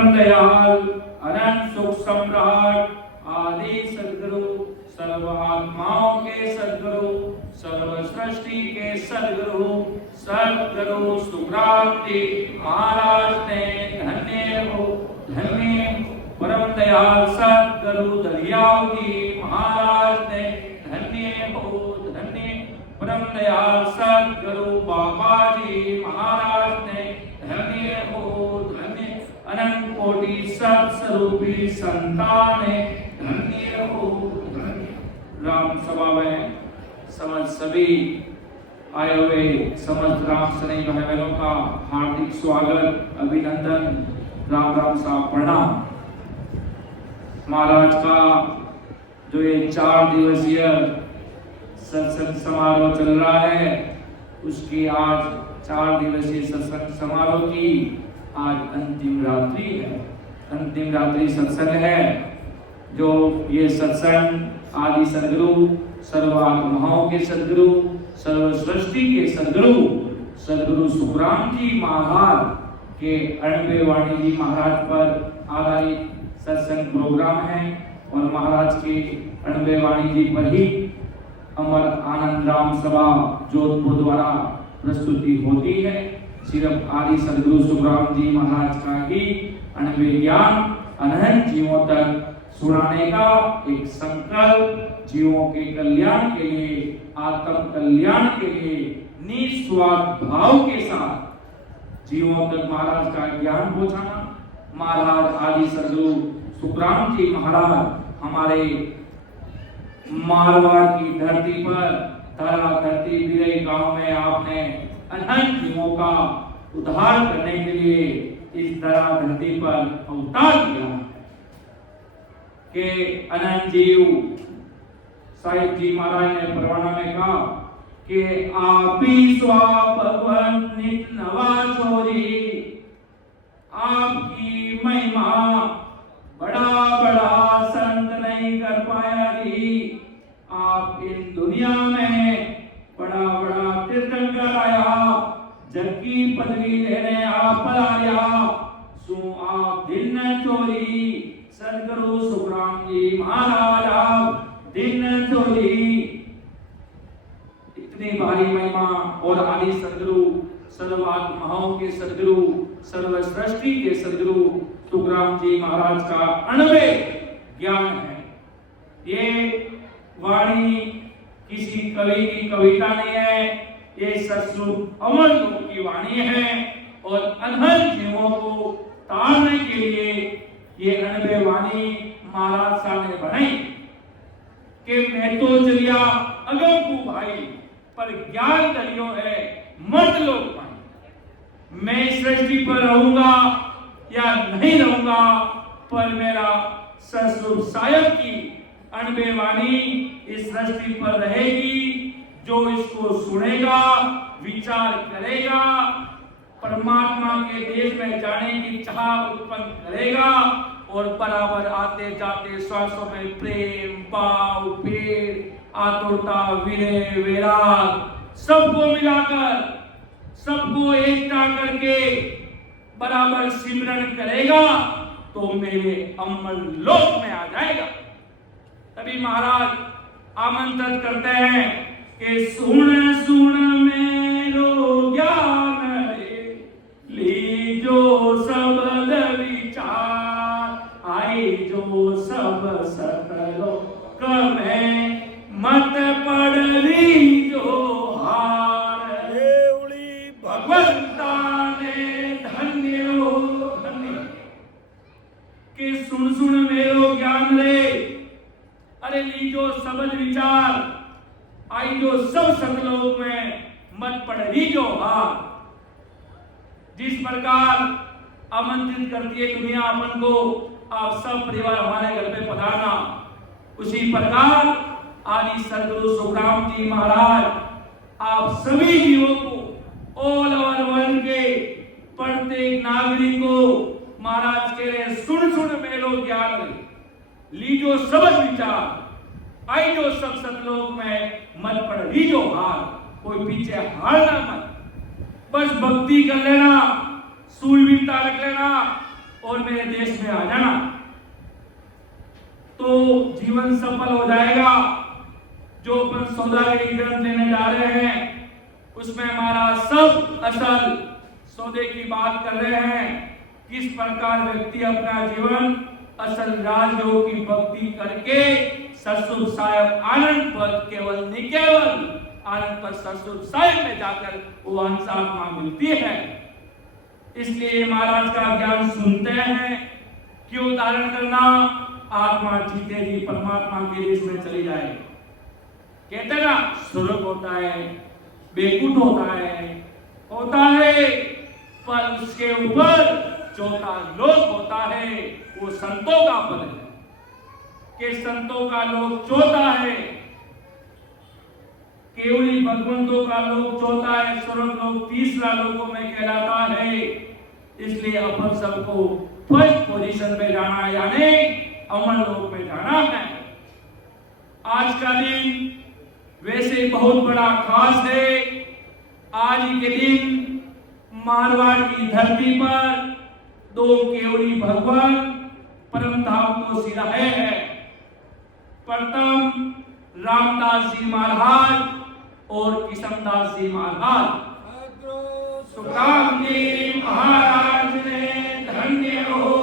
परम दयाल अनंत सुख सम्राट आदि सदगुरु, सर्व आत्माओं के सदगुरु, सर्व सृष्टि के सदगुरु, सदगुरु सुखराम जी महाराज ने धन्य हो, धन्य परम दयाल सदगुरु दरियाव जी महाराज ने धन्य हो, धन्य परम दयाल सदगुरु बाबा जी महाराज ने धन्य हो, धन्य अनंत कोटि सत्स्वरूपी संतान धन्य हो, धन्य। राम सभा में समस्त सभी आए हुए समस्त राम स्नेही भाई बहनों का हार्दिक स्वागत, अभिनंदन, राम राम साहब प्रणाम। महाराज का जो ये 4 दिवसीय सत्संग समारोह चल रहा है, उसकी आज 4 दिवसीय सत्संग समारोह की आज अंतिम रात्रि है, अंतिम रात्रि सत्संग है। जो ये सत्संग आदि सदगुरु, सर्व आत्माओं के सदगुरु, सर्व सृष्टि के सदगुरु, सदगुरु सुखराम जी महाराज के 98 वाणी जी महाराज पर आधारित सत्संग प्रोग्राम है और महाराज के 98 वाणी जी पर ही अमर आनंद राम सभा जोधपुर द्वारा प्रस्तुति होती है। सिर्फ आदि सदगुरु सुखराम जी महाराज का ही 98 ज्ञान अनंत जीवों तक सुनाने का एक संकल्प, जीवों के कल्याण के लिए, आत्म कल्याण के लिए निस्वार्थ भाव के साथ जीवों तक महाराज का ज्ञान पहुंचाना। महाराज आदि सदगुरु सुखराम जी महाराज हमारे मारवाड़ की धरती पर, धरा धरती बिरई गांव में आपने अनंत जीवों का उद्धार करने के लिए इस धरा धरती पर अवतार किया है कि अनंत जीव साहिब जी महाराज ने परवाना में कहा कि आप ही स्वा भगवान नित नवा चोरी, आपकी महिमा बड़ा बड़ा संत नहीं कर पाया जी। आप इन दुनिया में बड़ा बड़ा तीर्थंकर आया, जग की पदवी लेने आप आया, सो आप दिन न चोरी। सदगुरु सुखराम जी महाराज आप दिन न चोरी। इतनी भारी महिमा और आदि सदगुरु, सर्व आत्माओं के सदगुरु, सर्व सृष्टि के सदगुरु सुखराम जी महाराज का 98 ज्ञान है। ये वाणी किसी कवि की कविता नहीं है, ये सत्स्वरूप अमर लोक की वाणी है और अनंत जीवों को तारने के लिए ये 98 वाणी महाराज साहब ने बनाई कि मैं तो चलिया अगम को भाई, पर ज्ञान दरियो है मत लोग पाई। मैं सृष्टि पर रहूंगा या नहीं रहूंगा, पर मेरा सत्स्वरूप साहिब की 98 वाणी इस सृष्टि पर रहेगी। जो इसको सुनेगा, विचार करेगा, परमात्मा के देश में जाने की चाह उत्पन्न करेगा और बराबर आते जाते श्वासों में प्रेम, भाव, प्रेम, आतुरता, विनय, वैराग सबको मिलाकर, सबको एकता करके बराबर सिमरन करेगा तो मेरे अमर लोक में आ जाएगा। तभी महाराज आमंत्रित करते हैं कि सुन सुन मेरो ज्ञान लीजो शब्द विचार, आई जो सब सकलो कमें मत पढ़ लीजो हार। भगवंता ने धन्य हो, धन्य कि सुन सुन मेरो ज्ञान रे, अरे लीजो सबल विचार, आई जो सब सकलोक में मत पढ़ लीजो हार। जिस प्रकार आमंत्रित करती है दुनिया अपन को, आप सब परिवार हमारे घर पे पधारना, उसी प्रकार आदि सदगुरु सुखराम जी महाराज आप सभी जीवों को, ऑल ओवर वर्ल्ड के प्रत्येक नागरिक को महाराज कह रहे सुन सुन मेलो ज्ञान लीजो सबद विचार, आई जो सब सतलोक में मत पड़ लीजो हार। कोई पीछे हारना मत, बस भक्ति कर लेना, सूलबीरता रख लेना और मेरे देश में आ जाना, तो जीवन सफल हो जाएगा। जो अपन सौदागरी ग्रंथ लेने जा रहे हैं उसमें हमारा सब असल सौदे की बात कर रहे हैं। किस प्रकार व्यक्ति अपना जीवन असल राजयोग की भक्ति करके ससुर साहेब आनंद पर केवल नहीं केवल आनंद पर ससुर साहेब में जाकर वो अंशात्मा मिलती है। इसलिए महाराज का ज्ञान सुनते हैं, क्यों धारण करना, आत्मा जीतेगी, परमात्मा के देश में चली जाए। कहते ना स्वर्ग होता है, बेकुट होता है, पर उसके ऊपर चौथा लोक होता है, वो संतों का पद है कि संतों का लोक चौथा है, केवली भगवंतों का लोक चौथा है, स्वर्ग लोक तीसरा लोकों में कहलाता है। इसलिए अपन सबको फर्स्ट पोजीशन में जाना यानी अमर लोक में जाना है। आज का दिन वैसे बहुत बड़ा खास है। आज के दिन मारवाड़ की धरती पर दो केवली भगवान परम धाम को सिराहे हैं। प्रथम रामदास जी महाराज और किशनदास जी महाराज। सुखराम जी महाराज ने धन्य हो।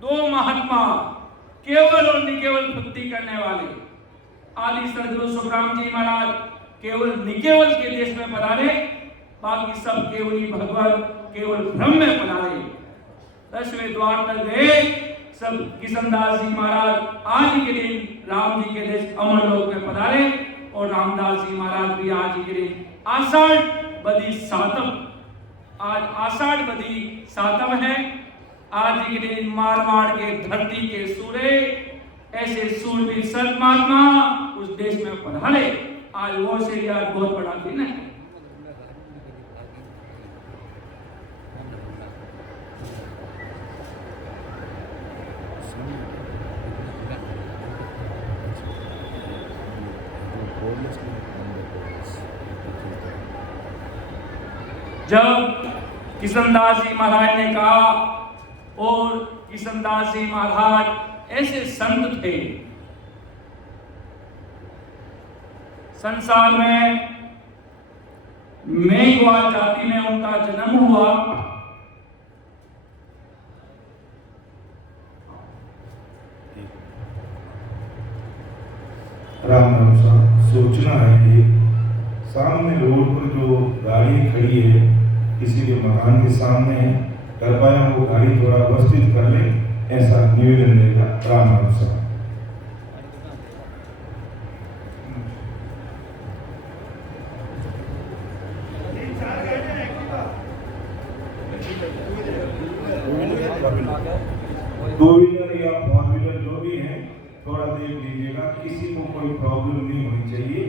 दो महात्मा केवल और निकेवल भक्ति करने वाले। आदि सदगुरु सुखराम जी महाराज केवल निकेवल के देश में पधारे, बाकी सब केवली भगवान केवल ब्रह्म में पधारे। 10वें द्वार तक गए सब। किशनदास जी महाराज आज के दिन राम जी के देश अमरलोक में पधारे और रामदास जी महाराज भी आज के दिन आषाढ़ बदी सातम, आज आषाढ़ बदी सातम है। आज के दिन मारवाड़ के धरती के सूर्य ऐसे सूरवीर संत महात्मा उस देश में पधारे। आज वो से आज बहुत बड़ा दिन है। जब किशनदास जी महाराज ने कहा, और किशनदास जी महाराज ऐसे संत थे संसार में, मेघवाल जाति में उनका जन्म हुआ। राम सोचना है कि सामने रोड पर जो गाड़ी खड़ी है किसी के मकान के सामने है, कृपया वो गाड़ी थोड़ा व्यवस्थित कर ले, ऐसा निवेदन रहेगा। राम अनुसार टू व्हीलर या फोर व्हीलर जो भी है थोड़ा देख लीजिएगा, किसी को कोई प्रॉब्लम नहीं होनी चाहिए।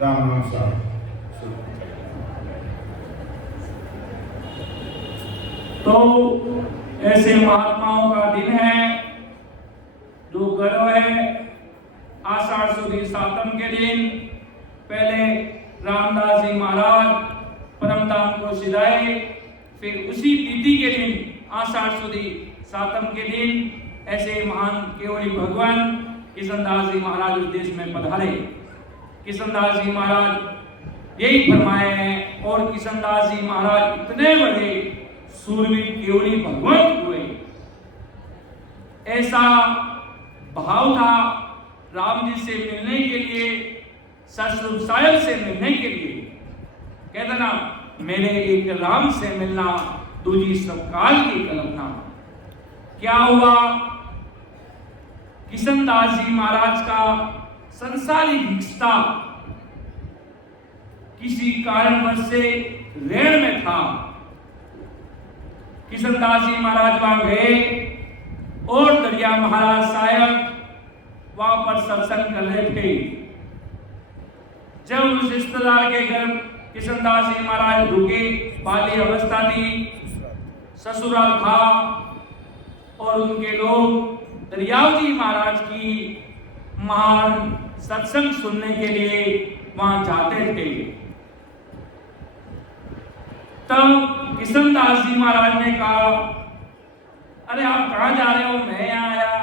राम अनुसार तो ऐसे महात्माओं का दिन है जो गर्व है। आषाढ़ सुदी सातम के दिन पहले रामदास जी महाराज परम धाम को सिधाए, फिर उसी तिथि के दिन आषाढ़ सुदी सातम के दिन ऐसे महान केवली भगवान किशनदास जी महाराज उस देश में पधारे। किशनदास जी महाराज यही फरमाए हैं, और किशनदास जी महाराज इतने बड़े सूरवीर केवली भगवान हुए। ऐसा भाव था राम जी से मिलने के लिए, ससुर साहेब से मिलने के लिए। कहते ना, मेरे एक राम से मिलना दूजी सब काल की कल्पना। क्या हुआ, किशनदास जी महाराज का संसारी रिश्ता किसी कारणवश से ऋण में था। किशनदास जी महाराज वहां गए और दरिया महाराज साहब वहां पर सत्संग कर रहे थे। जब उस रिश्तेदार के घर किशनदास जी महाराज रुके, बाली अवस्था थी, ससुराल था, और उनके लोग दरियाव जी महाराज की महान सत्संग सुनने के लिए वहां जाते थे। तब किशनदास जी महाराज ने कहा, अरे आप कहाँ जा रहे हो? मैं यहाँ आया।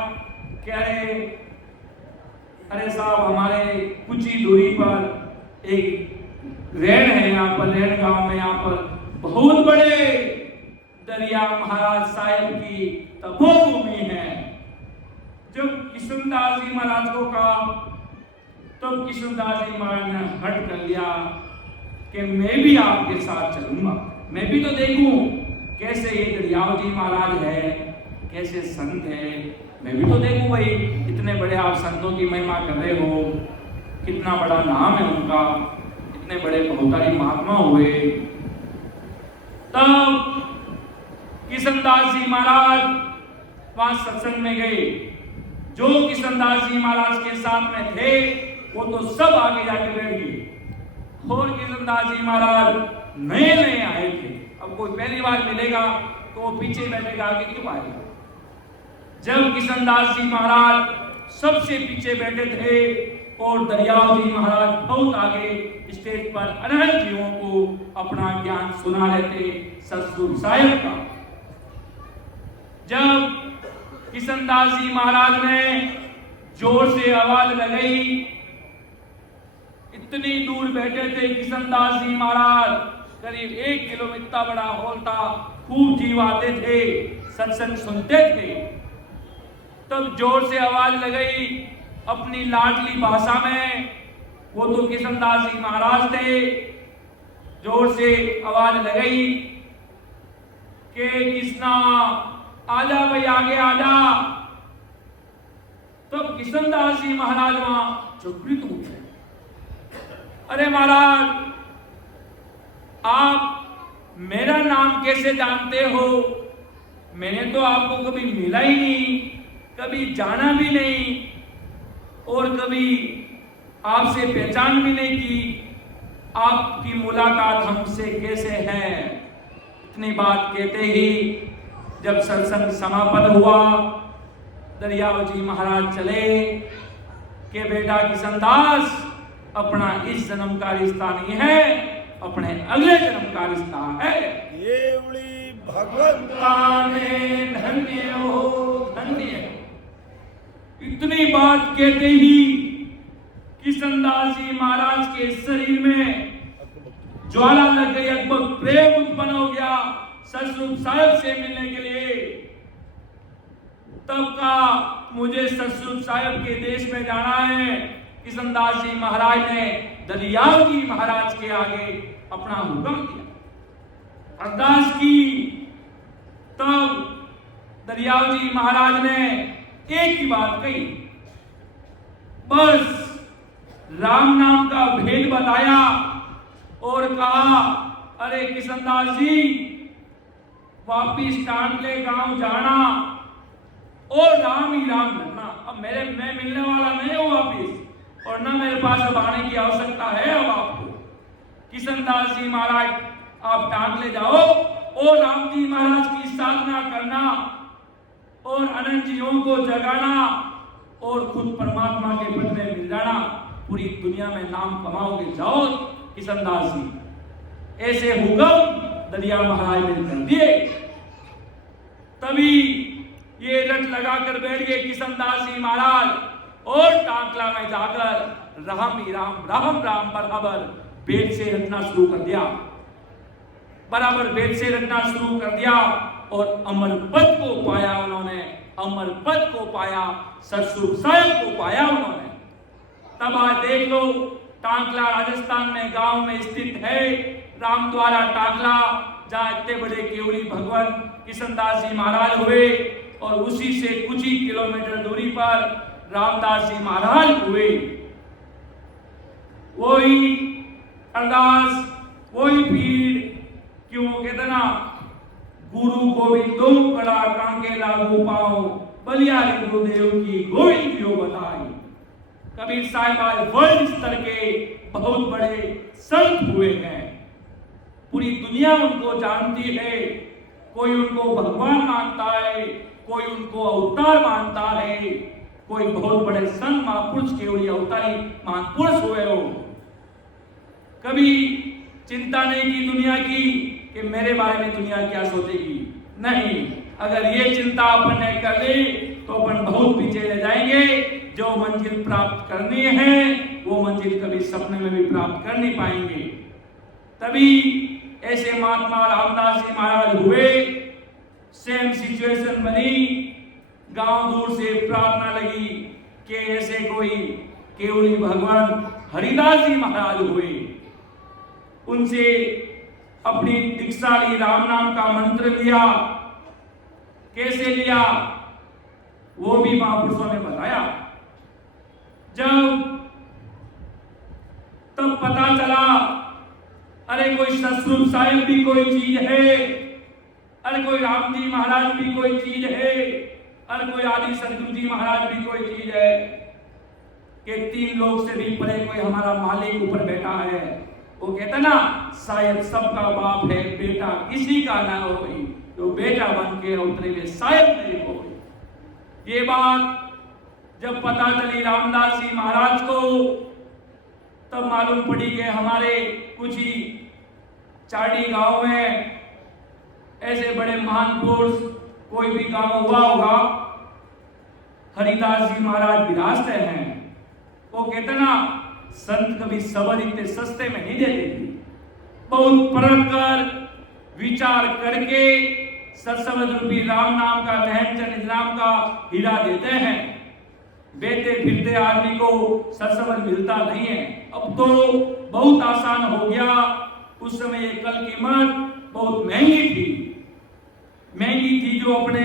कह रहे, अरे साहब हमारे कुछ ही दूरी पर एक रैन है, यहाँ पर रैन गांव में, यहाँ पर बहुत बड़े दरिया महाराज साहेब की तपोभूमि है। जब किशनदास जी महाराज को कहा तो किशनदास जी महाराज ने हट कर लिया कि मैं भी आपके साथ चलूंगा, मैं भी तो देखूं कैसे ये दरियाव जी महाराज है, कैसे संत है, मैं भी तो देखूं भाई, इतने बड़े आप संतों की महिमा कर रहे हो, कितना बड़ा नाम है उनका, इतने बड़े बहुतारी महात्मा हुए। तब किशनदास जी महाराज वहां सत्संग में गए। जो किशनदास जी महाराज के साथ में थे वो तो सब आगे जाके बैठ गए, और किशनदास जी महाराज नए नए आए थे। अब कोई पहली बार मिलेगा तो वो पीछे बैठेगा, आगे क्यों आएगा? जब किशनदास जी महाराज सबसे पीछे बैठे थे और दरियाव जी महाराज बहुत आगे स्टेज पर अनंत जीवों को अपना ज्ञान सुना रहे थे सतगुरु साहिब का। जब किशनदास जी महाराज ने जोर से आवाज लगाई, इतनी दूर बैठे थे किशनदास जी महाराज, करीब 1 किलोमीटर बड़ा हॉल था, खूब जीव आते थे, सत्संग सुनते थे। तब जोर से आवाज लगाई अपनी लाडली भाषा में, वो तो किशनदास जी महाराज थे। जोर से आवाज लगाई कि किसना आजा भाई, आगे आजा। तब किशनदास जी महाराज वहां चकित हो गए। अरे महाराज, आप मेरा नाम कैसे जानते हो? मैंने तो आपको कभी मिला ही नहीं, कभी जाना भी नहीं, और कभी आपसे पहचान भी नहीं की। आपकी मुलाकात हमसे कैसे है? इतनी बात कहते ही जब सत्संग समापन हुआ, दरियाव जी महाराज चले कि बेटा किशनदास, अपना इस जन्म का रिश्ता नहीं है, अपने अगले जन्म का रिश्ता है। ये उड़ी भगवंता ने धन्य हो, धन्य। इतनी बात कहते ही किशनदास जी महाराज के शरीर में ज्वाला लग गई, अकबर प्रेम उत्पन्न हो गया सतस्वरूप साहिब से मिलने के लिए। तब का मुझे सतस्वरूप साहिब के देश में जाना है। किशनदास जी महाराज ने दरियाव जी महाराज के आगे अपना हुक्म दिया, अरदास की। तब दरियाव जी महाराज ने एक ही बात कही, बस राम नाम का भेद बताया और कहा, अरे किशनदास जी, वापिस टांडले गांव जाना और राम ही राम करना। अब मैं मिलने वाला नहीं हूं वापिस, और ना मेरे पास अब आने की आवश्यकता है। अब आपको किशनदास जी महाराज, आप टांडले जाओ और राम जी महाराज की साधना करना और अनंत जीवों को जगाना और खुद परमात्मा के पद में मिल जाना, पूरी दुनिया में नाम कमाओगे। जाओ किशनदास जी। ऐसे हुक्म दरिया महाराज ने कर दिए। तभी ये रट लगाकर बैठ गए किशनदास जी महाराज और टांकला में जाकर राम ही राम, राम राम बराबर वेद से रटना शुरू कर दिया, बराबर वेद से रटना शुरू कर दिया और अमर पद को पाया उन्होंने, अमर पद को पाया, सतस्वरूप साहिब को पाया उन्होंने। तब आज देख लो, टांकला राजस्थान में गांव में स्थित है रामद्वारा टांकला, जहां इतने बड़े केवली भगवान किशनदास जी महाराज हुए, और उसी से कुछ ही किलोमीटर दूरी पर रामदास जी महाराज हुए। वही अरदास, वही भीड़, क्यों कहते ना, गुरु गोविंदो कड़ा कांके लागू पाओ, बलियारी गुरुदेव की गोविंद क्यों बताई। कबीर साहिब आज वर्ल्ड स्तर के बहुत बड़े संत हुए हैं, पूरी दुनिया उनको जानती है। कोई उनको भगवान मानता है, कोई उनको अवतार मानता है, कोई बहुत बड़े संत महापुरुष केवली अवतारी महापुरुष हुए हो। कभी चिंता नहीं की दुनिया की, कि मेरे बारे में दुनिया क्या सोचेगी। नहीं, अगर ये चिंता अपन ने कर ली तो अपन बहुत पीछे रह जाएंगे। जो मंजिल प्राप्त करनी है वो मंजिल कभी सपने में भी प्राप्त कर नहीं पाएंगे। तभी ऐसे महात्मा रामदास जी महाराज हुए, सेम सिचुएशन बनी, गांव दूर से प्रार्थना लगी कि ऐसे कोई केवली भगवान हरिदास जी महाराज हुए। उनसे अपनी दीक्षा ली, राम नाम का मंत्र लिया। कैसे लिया वो भी महापुरुषों ने बताया। जब तब पता चला अरे कोई सतरूप साहिब भी कोई चीज है, अरे कोई राम जी महाराज भी कोई चीज है, अरे कोई आदि सतगुरु जी महाराज भी कोई चीज है, कि 3 लोग से भी परे कोई हमारा मालिक ऊपर बैठा है। वो कहता ना, शायद सबका बाप है, बेटा किसी का ना हो, तो बेटा बन के उतरे में शायद नहीं हो। ये बात जब पता चली रामदास जी महाराज को, तब मालूम पड़ी कि हमारे कुछ ही चाड़ी गांव में ऐसे बड़े महान पुरुष कोई भी गांव हुआ होगा, हरिदास जी महाराज विराजते हैं। वो कहते ना, संत कभी सबर इतने सस्ते में नहीं देते थे, बहुत परख कर विचार करके सत्संग रूपी राम नाम का, ध्यानचंद नाम का हीरा देते हैं। बेटे फिरते आदमी को सत्संग मिलता नहीं है। अब तो बहुत आसान हो गया, उस समय ये कल कीमत बहुत महंगी थी। जो अपने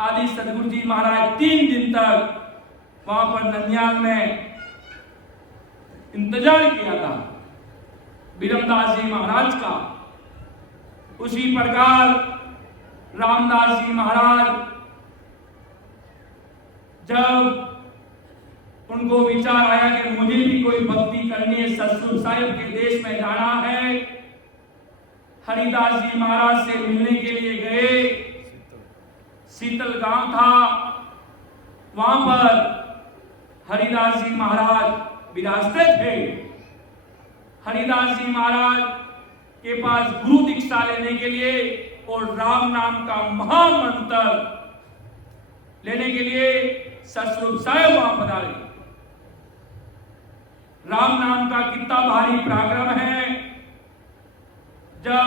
आदि सतगुरु जी महाराज 3 दिन तक वहां पर ननियाल में इंतजार किया था विरमदास जी महाराज का। उसी प्रकार रामदास जी महाराज जब उनको विचार आया कि मुझे भी कोई भक्ति करनी है, सतगुरु साहिब के देश में जाना है, हरिदास जी महाराज से मिलने के लिए गए। शीतल गांव था, वहां पर हरिदास जी महाराज विराजते थे। हरिदास जी महाराज के पास गुरु दीक्षा लेने के लिए और राम नाम का महामंत्र लेने के लिए सतरूप साहिब वहां पधारे। राम नाम का कितना भारी पराक्रम है। जब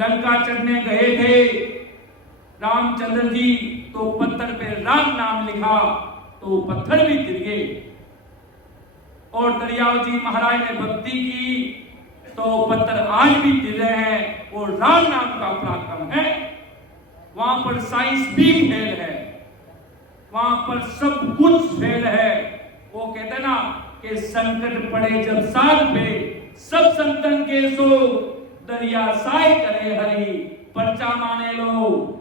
लंका चढ़ने गए थे रामचंद्र जी, तो पत्थर पे राम नाम लिखा तो पत्थर भी गिर गए। और दरियाव जी महाराज ने भक्ति की तो पत्थर आज भी गिर रहे हैं। और राम नाम का पराक्रम है। वहां पर साइंस भी फेल है, वहां पर सब कुछ फेल है। वो कहते ना कि संकट पड़े जब साथ पे, सब संतन के सो दरिया साय करे हरि, पर्चा माने लो।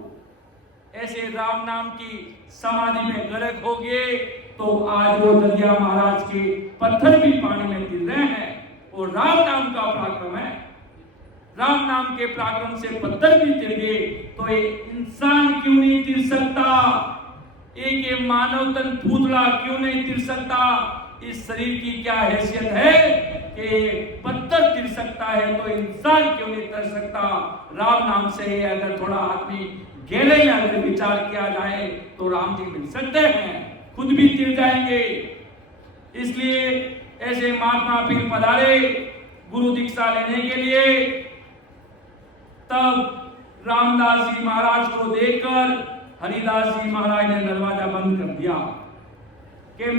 ऐसे राम नाम की समाधि में गर्क हो गए तो आज वो दरिया महाराज के पत्थर भी पानी में गिर रहे हैं। और राम नाम का पराक्रम है। राम नाम के पराक्रम से पत्थर भी गिर गए तो ये इंसान क्यों नहीं गिर सकता? एक ये मानव तन पुतला क्यों नहीं गिर सकता? इस शरीर की क्या हैसियत है कि पत्थर गिर सकता है तो इंसान क्यों नहीं कर सकता? राम नाम से अगर थोड़ा आदमी गहरे में अगर विचार किया जाए तो राम जी मिल सकते हैं, खुद भी गिर जाएंगे। इसलिए ऐसे महात्मा पीर पधारे गुरु दीक्षा लेने के लिए। तब रामदास जी महाराज को देखकर हरिदास जी महाराज ने दरवाजा बंद कर दिया कि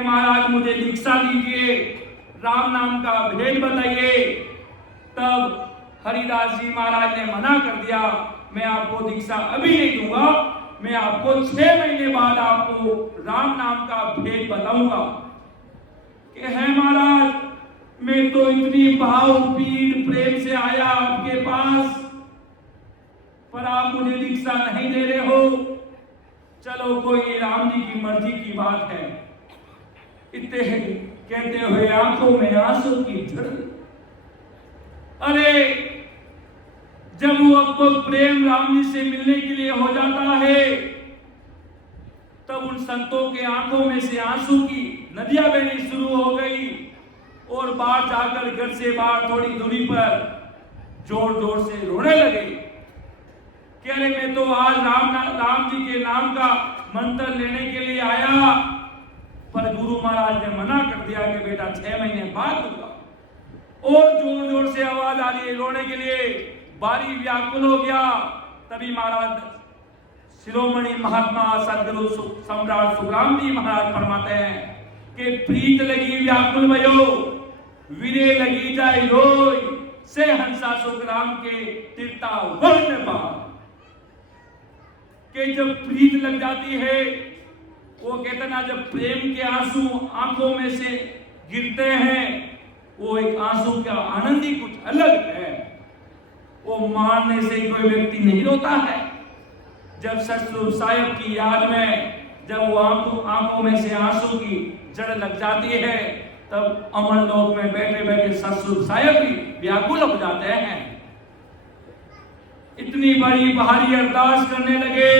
महाराज मुझे दीक्षा दीजिए, राम नाम का भेद बताइए। तब हरिदास जी महाराज ने मना कर दिया, मैं आपको दीक्षा अभी नहीं दूंगा, मैं आपको 6 महीने बाद आपको राम नाम का भेद बताऊंगा। कि है महाराज, मैं तो इतनी भाव पीड़ प्रेम से आया आपके पास, पर आप मुझे दीक्षा नहीं दे रहे हो। चलो कोई राम जी की मर्जी की बात है। इतने कहते हुए आंखों में आंसू की झड़। अरे जब वो प्रेम राम जी से मिलने के लिए हो जाता है तब उन संतों के आंखों में से आंसू की नदियां बहनी शुरू हो गई। और बाहर जाकर घर से बाहर थोड़ी दूरी पर जोर जोर से रोने लगे कि अरे मैं तो आज राम जी के नाम का मंत्र लेने के लिए आया, पर गुरु महाराज ने मना कर दिया कि बेटा 6 महीने बाद दूंगा। और जोर जोर से आवाज आ रही है रोने के लिए, बारी व्याकुल हो गया। तभी महाराज शिरोमणि महात्मा सदगुरु सम्राट सुखराम जी महाराज फरमाते हैं कि प्रीत लगी व्याकुल भयो, वीरे लगी जाए रोय, से हंसा सुखराम के तीर्था वर्ण बाण। कि जब प्रीत लग जाती है, वो कहते ना जब प्रेम के आंसू आंखों में से गिरते हैं, वो एक आंसू का आनंद ही कुछ अलग है। वो मारने से कोई व्यक्ति नहीं रोता है। जब सतगुरु साहिब की याद में जब वो आंखों में से आंसू की जड़ लग जाती है, तब अमर लोक में बैठे बैठे सतगुरु साहिब भी व्याकुल हो जाते हैं। इतनी बड़ी भारी अरदास करने लगे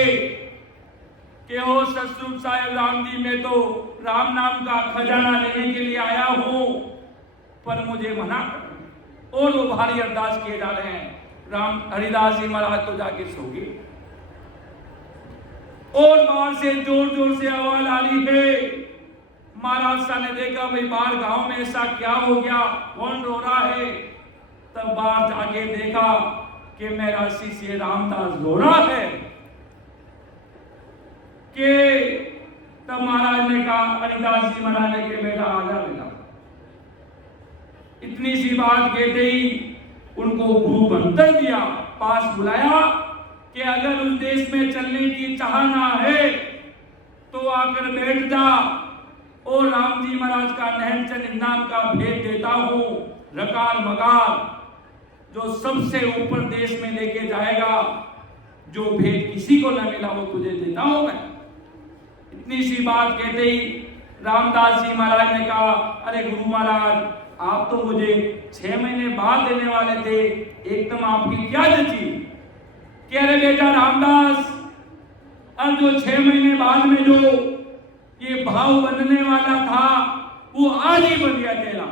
कि ओ सतगुरु साहिब राम जी, मैं तो राम नाम का खजाना लेने के लिए आया हूं, पर मुझे मना कर। और वो भारी अरदास किए जा रहे हैं। राम हरिदास जी महाराज तो जाके सो गए और बाहर से जोर जोर से आवाज आ रही है। महाराज साहब ने देखा भाई बाहर गांव में ऐसा क्या हो गया, कौन रो रहा है। तब बाहर जाके देखा कि मेरा शिष्य रामदास रो रहा है। कि तब महाराज ने कहा, हरिदास जी महाराज ने, के बेटा आजा बेटा। इतनी सी बात कहते ही उनको गुरु मंत्र दिया, पास बुलाया कि अगर उस देश में चलने की चाहना है तो आकर बैठ जा, और राम जी महाराज का नहनचंद नाम का भेद देता हूं, रकार मकार, जो सबसे ऊपर देश में लेके जाएगा, जो भेद किसी को न मिला वो तुझे देता हूं मैं। इतनी सी बात कहते ही रामदास जी महाराज ने कहा, अरे गुरु महाराज, आप तो मुझे 6 महीने बाद देने वाले थे, एकदम आपकी क्या जची। कह रहे बेटा रामदास, अब जो 6 महीने बाद में जो ये भाव बनने वाला था, वो आज ही बन गया तेरा।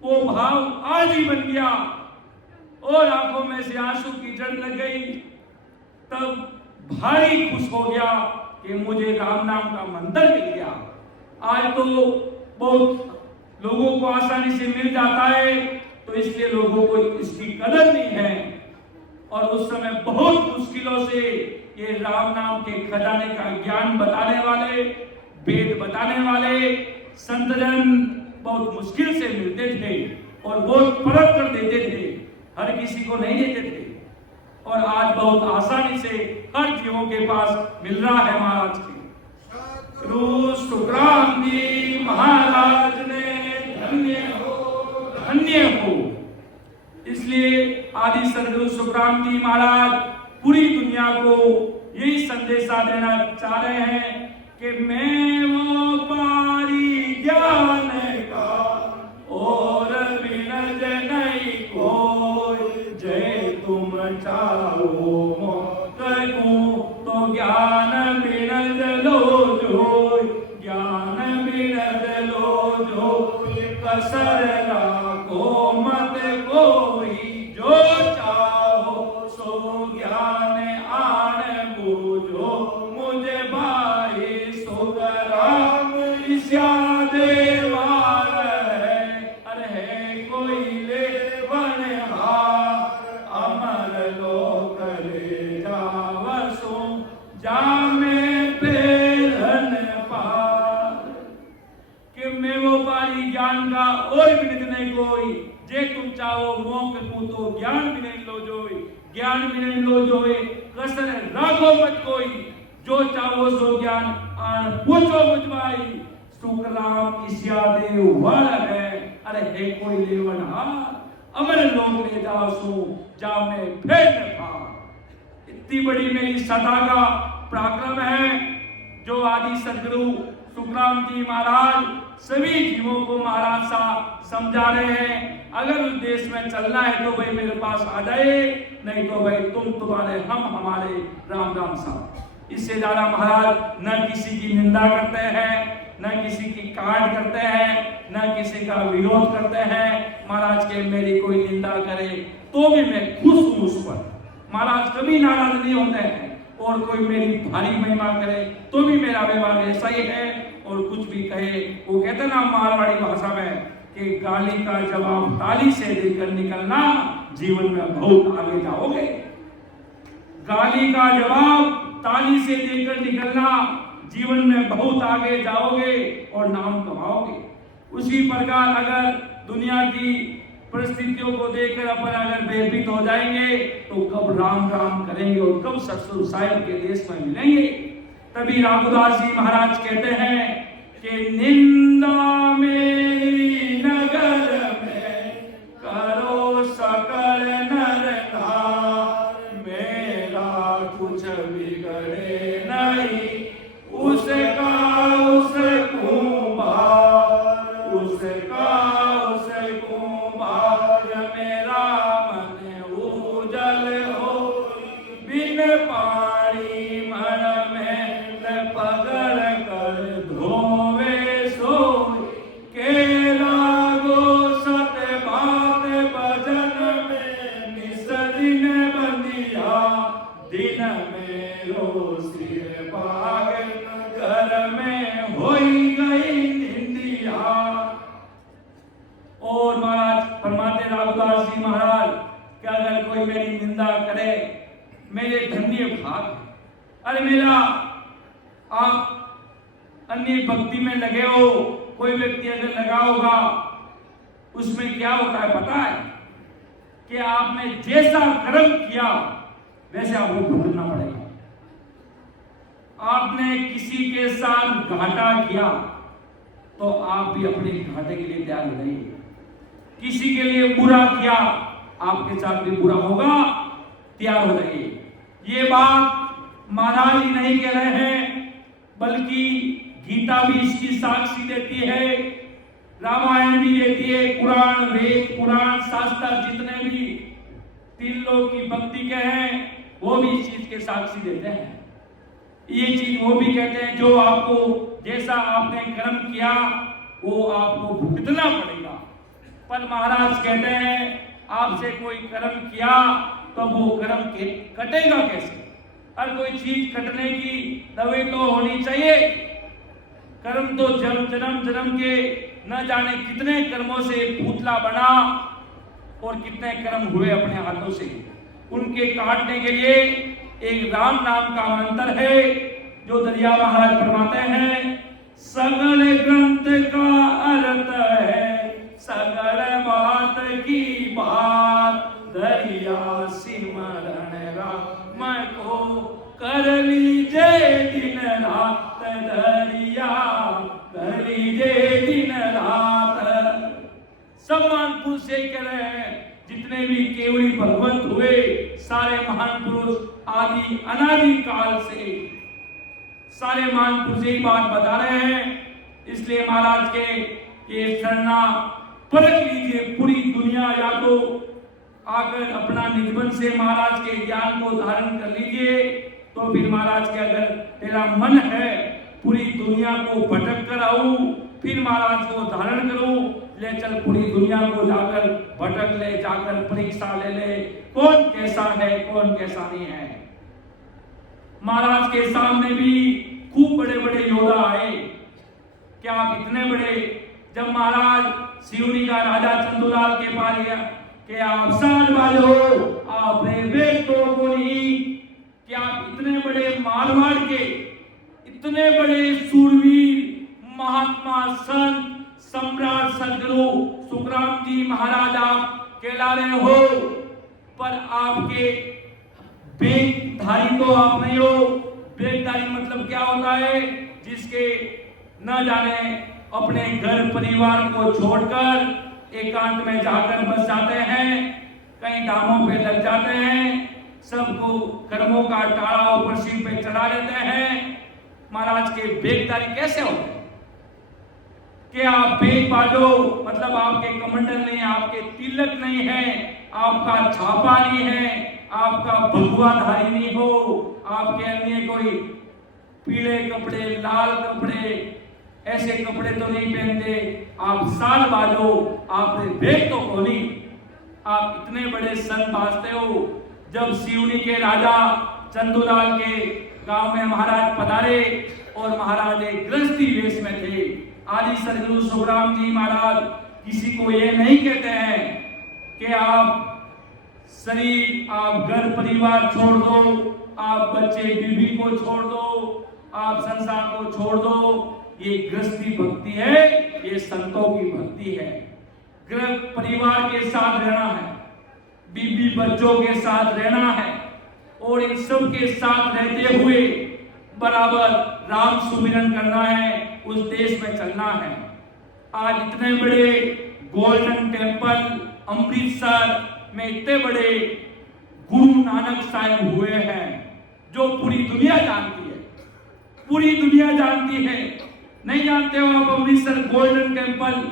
वो भाव आज ही बन गया। और आंखों में से आंसू की जड़ लग गई। तब भारी खुश हो गया कि मुझे राम नाम का मंत्र मिल गया। आज तो बहुत लोगों को आसानी से मिल जाता है, तो इसलिए लोगों को इसकी कदर नहीं है। और उस समय बहुत मुश्किलों से ये राम नाम के खजाने का ज्ञान बताने वाले, वेद बताने वाले संतजन बहुत मुश्किल से मिलते थे और बहुत परख कर देते थे, हर किसी को नहीं देते थे। और आज बहुत आसानी से हर जीवों के पास मिल रहा है महाराज के। गुरु सुखराम जी महाराज ने धन्य हो। इसलिए आदि सदगुरु सुखराम जी महाराज पूरी दुनिया को यही संदेशा देना चाह रहे हैं कि मैं वो पारी ज्ञान का और बिनज नहीं कोई, जय तुम चाहो मोत को तो ज्ञान बिनज लो जो, ज्ञान बिनज लो जो, कसर राखो मत कोई, जो चाहो सो ज्ञान आन बूझो, मुझे भाई सुखराम ईश्या देवार है, अरे है कोई ले बनहार, अमर लोक ले जावसु, जामे पेरन पार। कि मैं वो पारी ज्ञान का और भी नहीं कोई, जे तुम चाहो मोक को तो ज्ञान भी नहीं लो जोई, ज्ञान भी नहीं लो जोई, कसर राखो मत कोई, जो चाहो सो ज्ञान आन पूछो मुझ भाई, सुखराम ईश्या देव वाला है, अरे है कोई लेवनहार, अमर लोक ले जाओ सो, जाओ में फेर न फार। इतनी बड़ी मेरी सदा का पराक्रम है जो आदि सदगुरु सुखराम जी महाराज सभी जीवों को महाराज साहब समझा रहे हैं। अगर उस देश में चलना है तो भाई मेरे पास आ जाए, नहीं तो भाई तुम तुम्हारे हम हमारे, राम राम साहब। इससे ज्यादा महाराज न किसी की निंदा करते हैं, न किसी की काट करते हैं, न किसी का विरोध करते हैं। महाराज के मेरी कोई निंदा करे तो भी मैं खुश हूं उस पर। महाराज कभी नाराज नहीं होते हैं, और कोई मेरी भारी महिमा करे तो भी मेरा व्यवहार ऐसा ही है। और कुछ भी कहे, वो कहते ना मारवाड़ी भाषा में कि गाली का जवाब ताली से देकर निकलना, जीवन में बहुत आगे जाओगे। गाली का जवाब ताली से देकर निकलना, जीवन में बहुत आगे जाओगे और नाम कमाओगे। उसी प्रकार अगर दुनिया की परिस्थितियों को देखकर अपन अगर भयभीत हो जाएंगे तो कब राम राम करेंगे और कब सतगुरु साहिब के देश में मिलेंगे। तभी रामदास जी महाराज कहते हैं कि निंदा मेरी नगर में करो सकल नर नार, मेरा कुछ बिगड़े नहीं उसका उसको भार, उसका उसको भार, मेरा मन उजल हो बिन पानी मन में पकड़ कर धोवे सो, के लागो सत बात भजन में निस दिन बंदिया, दिन में रो सिर पाग घर में होई गई निंदिया। और महाराज फरमाते रामदास जी महाराज कि अगर कोई मेरी निंदा करे, मेरे धन्य भाग, अरे मेरा आप अन्य भक्ति में लगे हो, कोई व्यक्ति अगर लगा होगा उसमें क्या होता है पता है कि आपने जैसा कर्म किया वैसे आपको भुगतना पड़ेगा। आपने किसी के साथ घाटा किया तो आप भी अपने घाटे के लिए तैयार हो जाइए। किसी के लिए बुरा किया, आपके साथ भी बुरा होगा, तैयार हो जाइए। ये बात महाराज ही नहीं कह रहे हैं, बल्कि गीता भी इसकी साक्षी देती है, रामायण भी देती है, पुराण वेद पुराण शास्त्र जितने भी तीन लोग की भक्ति के हैं वो भी इस चीज के साक्षी देते हैं। ये चीज वो भी कहते हैं जो आपको जैसा आपने कर्म किया वो आपको भुगतना पड़ेगा। पर महाराज कहते हैं आपसे कोई कर्म किया तो वो कर्म के कटेगा कैसे? हर कोई चीज कटने की दवाई तो होनी चाहिए। कर्म तो जन्म जन्म जन्म के न जाने कितने कर्मों से पुतला बना और कितने कर्म हुए अपने हाथों से, उनके काटने के लिए एक राम नाम का मंत्र है जो दरिया महाराज फरमाते हैं, सगल ग्रंथ का अर्थ है सगल बात की बात, दरिया सिमरण राम को कर लीजे दिन रात, दरिया कर लीजे दिन रात। सब महान पुरुष से कह रहे हैं, जितने भी केवली भगवंत हुए सारे महान पुरुष आदि अनादि काल से सारे महान पुरुष यही बात बता रहे हैं। इसलिए महाराज के ये शरणा परख लीजिए पूरी दुनिया, या तो आकर अपना निधन से महाराज के ज्ञान को धारण कर लीजिए, तो फिर महाराज के अगर तेरा मन है पूरी दुनिया को भटक कर आऊं फिर महाराज को धारण करूं, ले चल पूरी दुनिया को जाकर भटक ले, जाकर परीक्षा ले ले कौन कैसा है कौन कैसा नहीं है। महाराज के सामने भी खूब बड़े बड़े योद्धा आए, क्या आप इतने बड़े, जब महाराज सिवनी का राजा चंदूलाल के पास गया कि आप साल वाले हो, आपने वेद तो बोली, क्या आप इतने बड़े मारवाड़ के इतने बड़े सूरवीर महात्मा संत सम्राट सदगुरु सुखराम जी महाराज आप कहला रहे हो, पर आपके वेदधारी तो आप नहीं हो। वेदधारी मतलब क्या होता है? जिसके न जाने अपने घर परिवार को छोड़कर एकांत में जाकर बस जाते हैं, कहीं दामों पे लग जाते हैं, सबको कर्मों का टाड़ा ऊपर सिर पे चढ़ा लेते हैं। महाराज के वेदधारी कैसे होते हैं? कि आप वेद बाजो मतलब आपके कमंडल नहीं, आपके तिलक नहीं है, आपका छापा नहीं है, आपका भगवाधारी नहीं हो, आपके अन्य कोई पीले कपड़े लाल कपड़े ऐसे कपड़े तो नहीं पहनते, आप साल बाजो, आपने वेद तो खोली, आप इतने बड़े संत भासते हो। जब सिवनी के राजा चंदूलाल के गांव में महाराज पधारे और महाराज एक गृहस्थी वेश में थे, आदि सदगुरु सुखराम जी महाराज किसी को ये नहीं कहते हैं कि आप शरीर, आप घर परिवार छोड़ दो, आप बच्चे बीवी को छोड़ दो, आप संसार को छोड़ दो। ये गृहस्थी भक्ति है, ये संतों की भक्ति है। गृह परिवार के साथ रहना है, बीबी बच्चों के साथ रहना है और इन सब के साथ रहते हुए बराबर राम सुमिरन करना है, उस देश में चलना है। आज इतने बड़े गोल्डन टेम्पल अमृतसर में इतने बड़े गुरु नानक साहब हुए हैं जो पूरी दुनिया जानती है, पूरी दुनिया जानती है। नहीं जानते हो आप अमृतसर गोल्डन टेम्पल,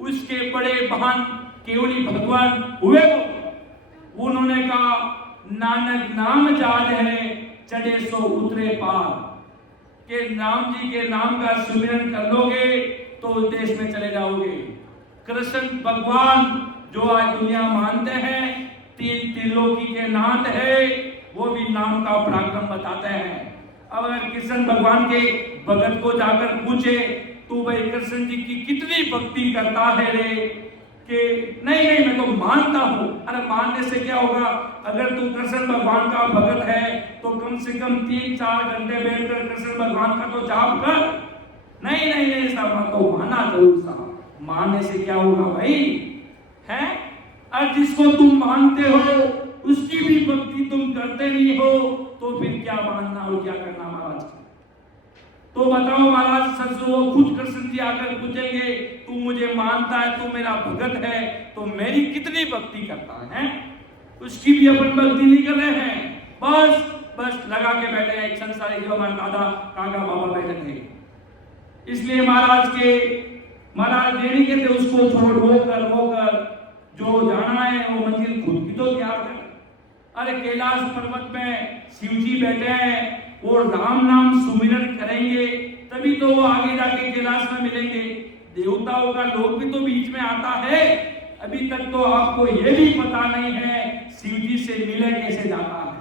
उसके बड़े महान केवली भगवान हुए वो। उन्होंने कहा नानक नाम जाद है चढ़े सो उतरे पार, के राम जी के नाम का सुमिरन कर लोगे तो उस देश में चले जाओगे। कृष्ण भगवान जो आज दुनिया मानते हैं तीन त्रिलोकी के नाथ है, वो भी नाम का पराक्रम बताते हैं। अब अगर कृष्ण भगवान के भगत को जाकर पूछे तू भाई कृष्ण जी की कितनी भक्ति करता है रे, कि नहीं नहीं मैं तो मानता हूं। अरे मानने से क्या होगा, अगर तू कृष्ण भगवान का भगत है तो कम से कम 3-4 घंटे बैठकर कृष्ण भगवान का तो जाप कर। नहीं नहीं नहीं साहब तो माना जरूर साहब, मानने से क्या होगा भाई है। और जिसको तुम मानते हो उसकी भी भक्ति तुम करते नहीं हो तो फिर क्या मानना और क्या करना महाराज। तो बताओ महाराज, ससुर खुद कृष्ण जी आकर पूछेंगे तू मुझे मानता है, तू मेरा भगत है, तो मेरी कितनी भक्ति करता है। उसकी भी अपन भक्ति नहीं कर रहे हैं, बस लगा के बैठे हैं एक संसारी जो हमारे दादा काका बाबा बैठे थे। इसलिए महाराज देनी के थे उसको छोड़ होकर जो जाना है वो मंजिल खुद की तो तैयार कर। अरे कैलाश पर्वत में शिव जी बैठे हैं, वो राम नाम सुमिरन करेंगे तभी तो वो आगे जाके कैलाश में मिलेंगे। देवताओं का लोक भी तो बीच में आता है। अभी तक तो आपको ये भी पता नहीं है शिव जी से मिले कैसे जाता है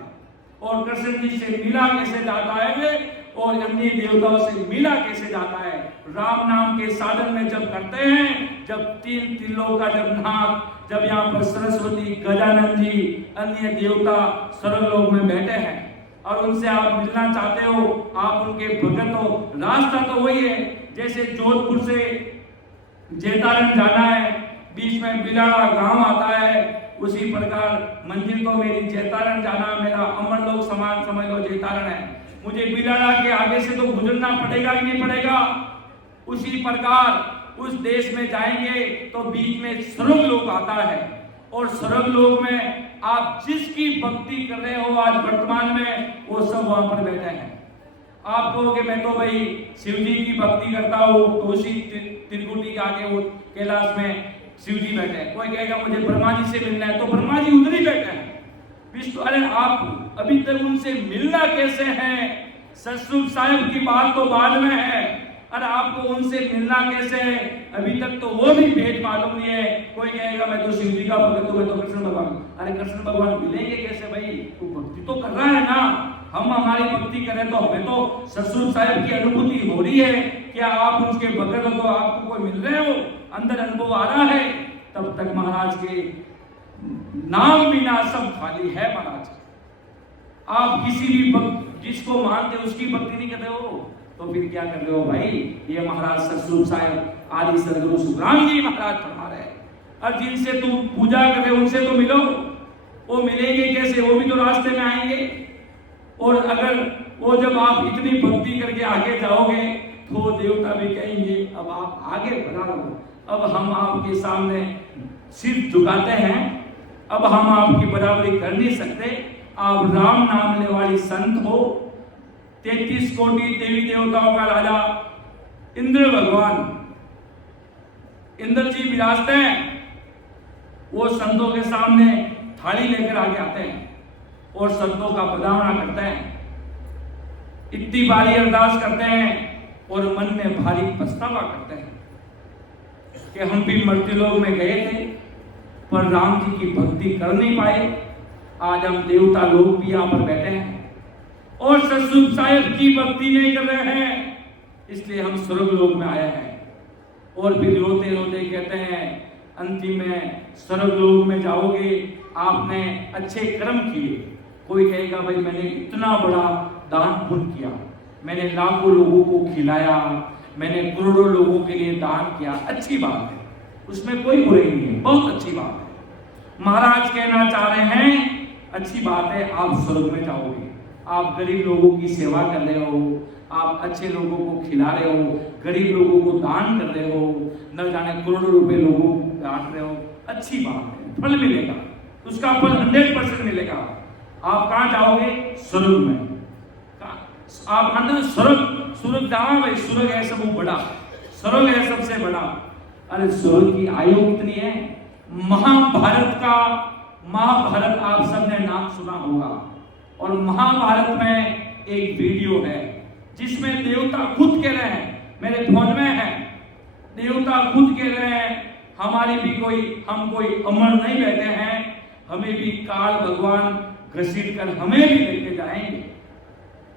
और कृष्ण जी से मिला कैसे जाता है और अन्य देवताओं से मिला कैसे जाता है। राम नाम के साधन में जब करते हैं, जब तीन त्रिलोक का जब नाथ, जब यहाँ पर सरस्वती गजानन जी अन्य देवता स्वर्गलोक में बैठे हैं और उनसे आप मिलना चाहते हो, आप उनके भगत हो, रास्ता तो वही है। जैसे जोधपुर से जेतारण जाना है, बीच में बिलाड़ा गांव आता है, उसी प्रकार मंजिल तो मेरी जेतारण जाना, मेरा अमर लोक समान समझ लो जेतारण है। मुझे बिलाड़ा के आगे से तो गुजरना पड़ेगा कि नहीं पड़ेगा। उसी प्रकार उस देश में जाएंगे तो बीच में स्वर्ग लोक आता है और स्वर्ग लोक में आप जिसकी भक्ति कर रहे हो आज वर्तमान में वो सब वहां पर बैठे हैं। आप कहोगे मैं तो भाई शिव जी की भक्ति करता हूँ, तो उसी त्रिकुटी के आगे वो कैलाश में शिव जी बैठे हैं। कोई कहेगा मुझे ब्रह्मा जी से मिलना है, तो ब्रह्मा जी उधर ही बैठे हैं। विष्णु, अरे आप अभी तक उनसे मिलना कैसे है? ससुर साहब की बात तो बाद में है, अरे आपको उनसे मिलना कैसे है? अभी तक तो वो भी भेद मालूम नहीं है। कोई कहेगा मैं तो शिव जी का भक्त हूं, मैं तो कृष्ण भगवान। अरे कृष्ण भगवान मिलेंगे कैसे भाई? तू भक्ति तो कर रहा है ना। हम हमारी भक्ति करें तो हमें तो ससुर साहब की अनुभूति हो रही है। क्या आप उसके भक्त हो तो आपको कोई मिल रहे हो, अंदर अनुभव आ रहा है? तब तक महाराज के नाम बिना सब खाली है। महाराज आप किसी भी जिसको मानते उसकी भक्ति नहीं करते हो तो फिर क्या कर रहे हो भाई? ये महाराज ससुर साहब आदि सदगुरु सुखराम जी महाराज फरमा रहे हैं। और जिनसे तुम पूजा कर रहे हो उनसे तो मिलो। वो मिलेंगे कैसे? वो भी तो रास्ते में आएंगे। और अगर वो जब आप इतनी भक्ति करके आगे जाओगे तो देवता भी कहेंगे अब आप आगे बढ़ा रहो, अब हम आपके सामने सिर झुकाते हैं, अब हम आपकी बराबरी कर नहीं सकते। आप राम नाम लेने वाली संत हो। 33 कोटि देवी देवताओं का राजा इंद्र भगवान, इंद्र जी विराजते हैं। वो संतों के सामने थाली लेकर आगे आते हैं और संतों का बदावना करते हैं, इतनी बारी अरदास करते हैं और मन में भारी पछतावा करते हैं कि हम भी मृत्युलोक में गए थे, पर राम जी की भक्ति कर नहीं पाए। आज हम देवता लोग भी यहाँ पर बैठे हैं और सतस्वरूप साहिब की भक्ति नहीं कर रहे हैं, इसलिए हम स्वर्ग लोक में आए हैं। और फिर रोते रोते कहते हैं अंतिम में स्वर्ग लोक में जाओगे, आपने अच्छे कर्म किए। कोई कहेगा भाई मैंने इतना बड़ा दान पुण्य किया, मैंने लाखों लोगों को खिलाया, मैंने करोड़ों लोगों के लिए दान किया, अच्छी बात है, उसमें कोई बुराई नहीं है, बहुत अच्छी बात है। महाराज कहना चाह रहे हैं अच्छी बात है, आप स्वर्ग में जाओगे, आप गरीब लोगों की सेवा कर रहे हो, आप अच्छे लोगों को खिला रहे हो, गरीब लोगों को दान कर रहे हो, न जाने करोड़ों रुपए लोगों को बांट रहे हो, अच्छी बात है, फल मिलेगा, उसका फल 100% मिलेगा। आप कहाँ जाओगे? स्वर्ग में। आप अंदर स्वर्ग जाओ भाई, स्वर्ग है सब बड़ा, स्वर्ग है सबसे बड़ा। अरे स्वर्ग की आयु कितनी है? महाभारत आप सबने नाम सुना होगा, और महाभारत में एक वीडियो है जिसमें देवता खुद कह रहे हैं, मेरे फोन में है, देवता खुद कह रहे हैं हम कोई अमर नहीं बैठे हैं, हमें भी काल भगवान घसीट कर हमें भी लेके जाएंगे।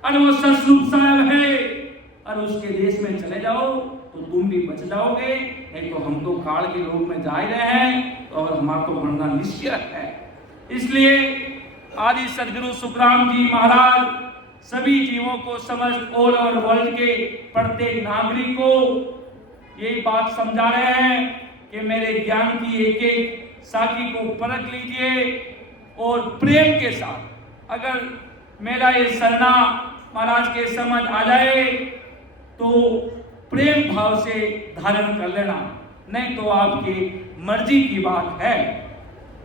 और वो सतस्वरूप साहिब है, और उसके देश में चले जाओ तो तुम भी बच जाओगे, नहीं तो हम तो काल के लोग में जा ही रहे हैं और हमारा तो बनना निश्चय है। इसलिए आदि सदगुरु सुखराम जी महाराज सभी जीवों को, समस्त ऑल ओवर वर्ल्ड के प्रत्येक नागरिक को यही बात समझा रहे हैं कि मेरे ज्ञान की एक एक साखी को परख लीजिए और प्रेम के साथ, अगर मेरा ये सरना महाराज के समझ आ जाए तो प्रेम भाव से धारण कर लेना, नहीं तो आपकी मर्जी की बात है।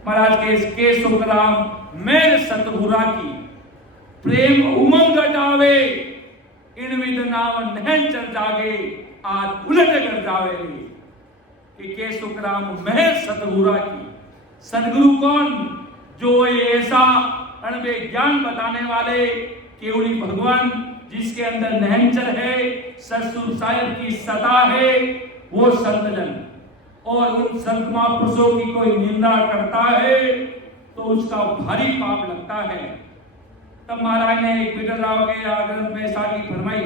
महाराज के सुखराम मेरे सतगुरा की प्रेम उमंग डावे, इन विद नाव नहन चल जागे, आज उलट कर जावे। कि के सुखराम मेहर सतगुरा की, सदगुरु कौन? जो ऐसा अणबे ज्ञान बताने वाले केवली भगवान जिसके अंदर नहनचर है, सतस्वरूप साहिब की सदा है, वो संतजन। और उन संत महापुरुषों की कोई निंदा करता है तो उसका भारी पाप लगता है। तब महाराज ने एक विठल राव के ग्रंथ में साखी फरमाई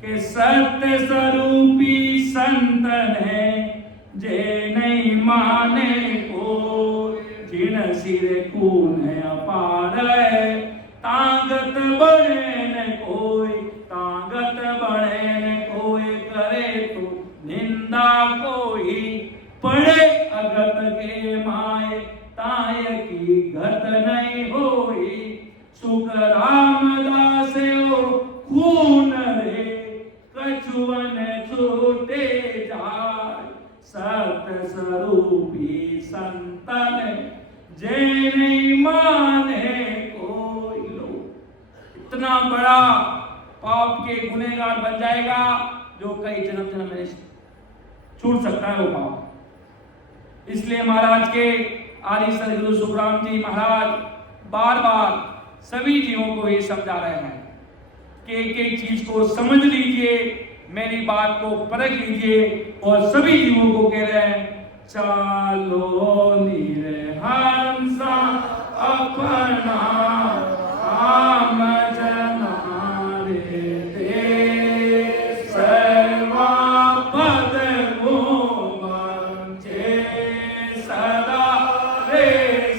कि सत्य स्वरूपी संतन है, जे नहीं माने को जिन सिर खून है अपार है, ताकत बढ़े न कोई, ताकत बढ़े न कोई, करे तो निंदा कोई, पड़े अगत के माए, ताय की गत नहीं होई, सुख रामदास खून रे, कछुअन छूटे जाय, सत स्वरूपी संतन जे नहीं माने कोई। लोग इतना बड़ा पाप के गुनहगार बन जाएगा जो कई जन्म में छूट सकता है वो पाप। इसलिए महाराज के आदि सदगुरु सुखराम जी महाराज बार बार सभी जीवों को ये समझा रहे हैं कि एक एक चीज को समझ लीजिए, मेरी बात को परख लीजिए, और सभी जीवों को कह रहे हैं चालो निरहंसा अपना राम जनारे दे, सर्वा पद को मंचे सदा रे,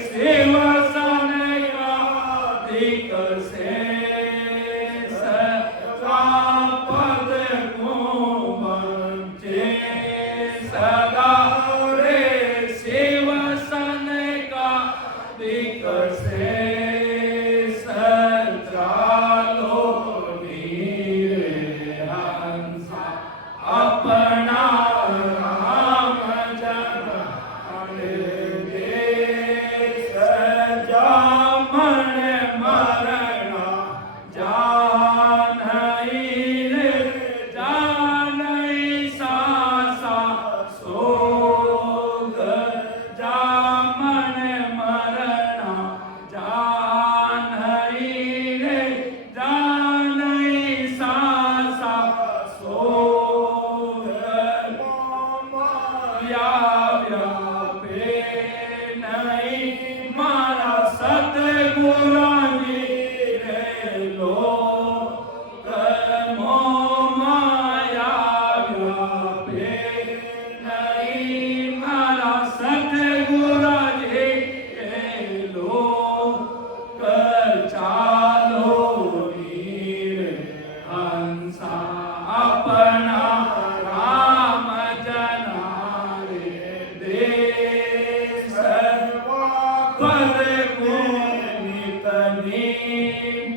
सेवा सनया दिक से, सर्वा पद को मंचे सदा रे, सेवा सन का दिक से, सत्रालो निरहंसा अपना राम जनारे दे, सजामन मरणा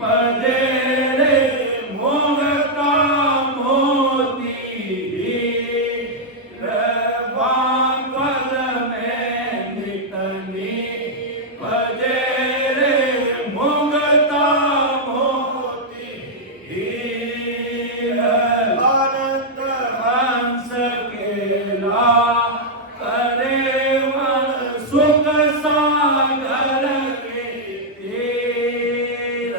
पदे रे मोगता मोती रवा पद में नितनी पदे रे मोगता मोती अनंत हंस केला करे मन सुख सागर के तीर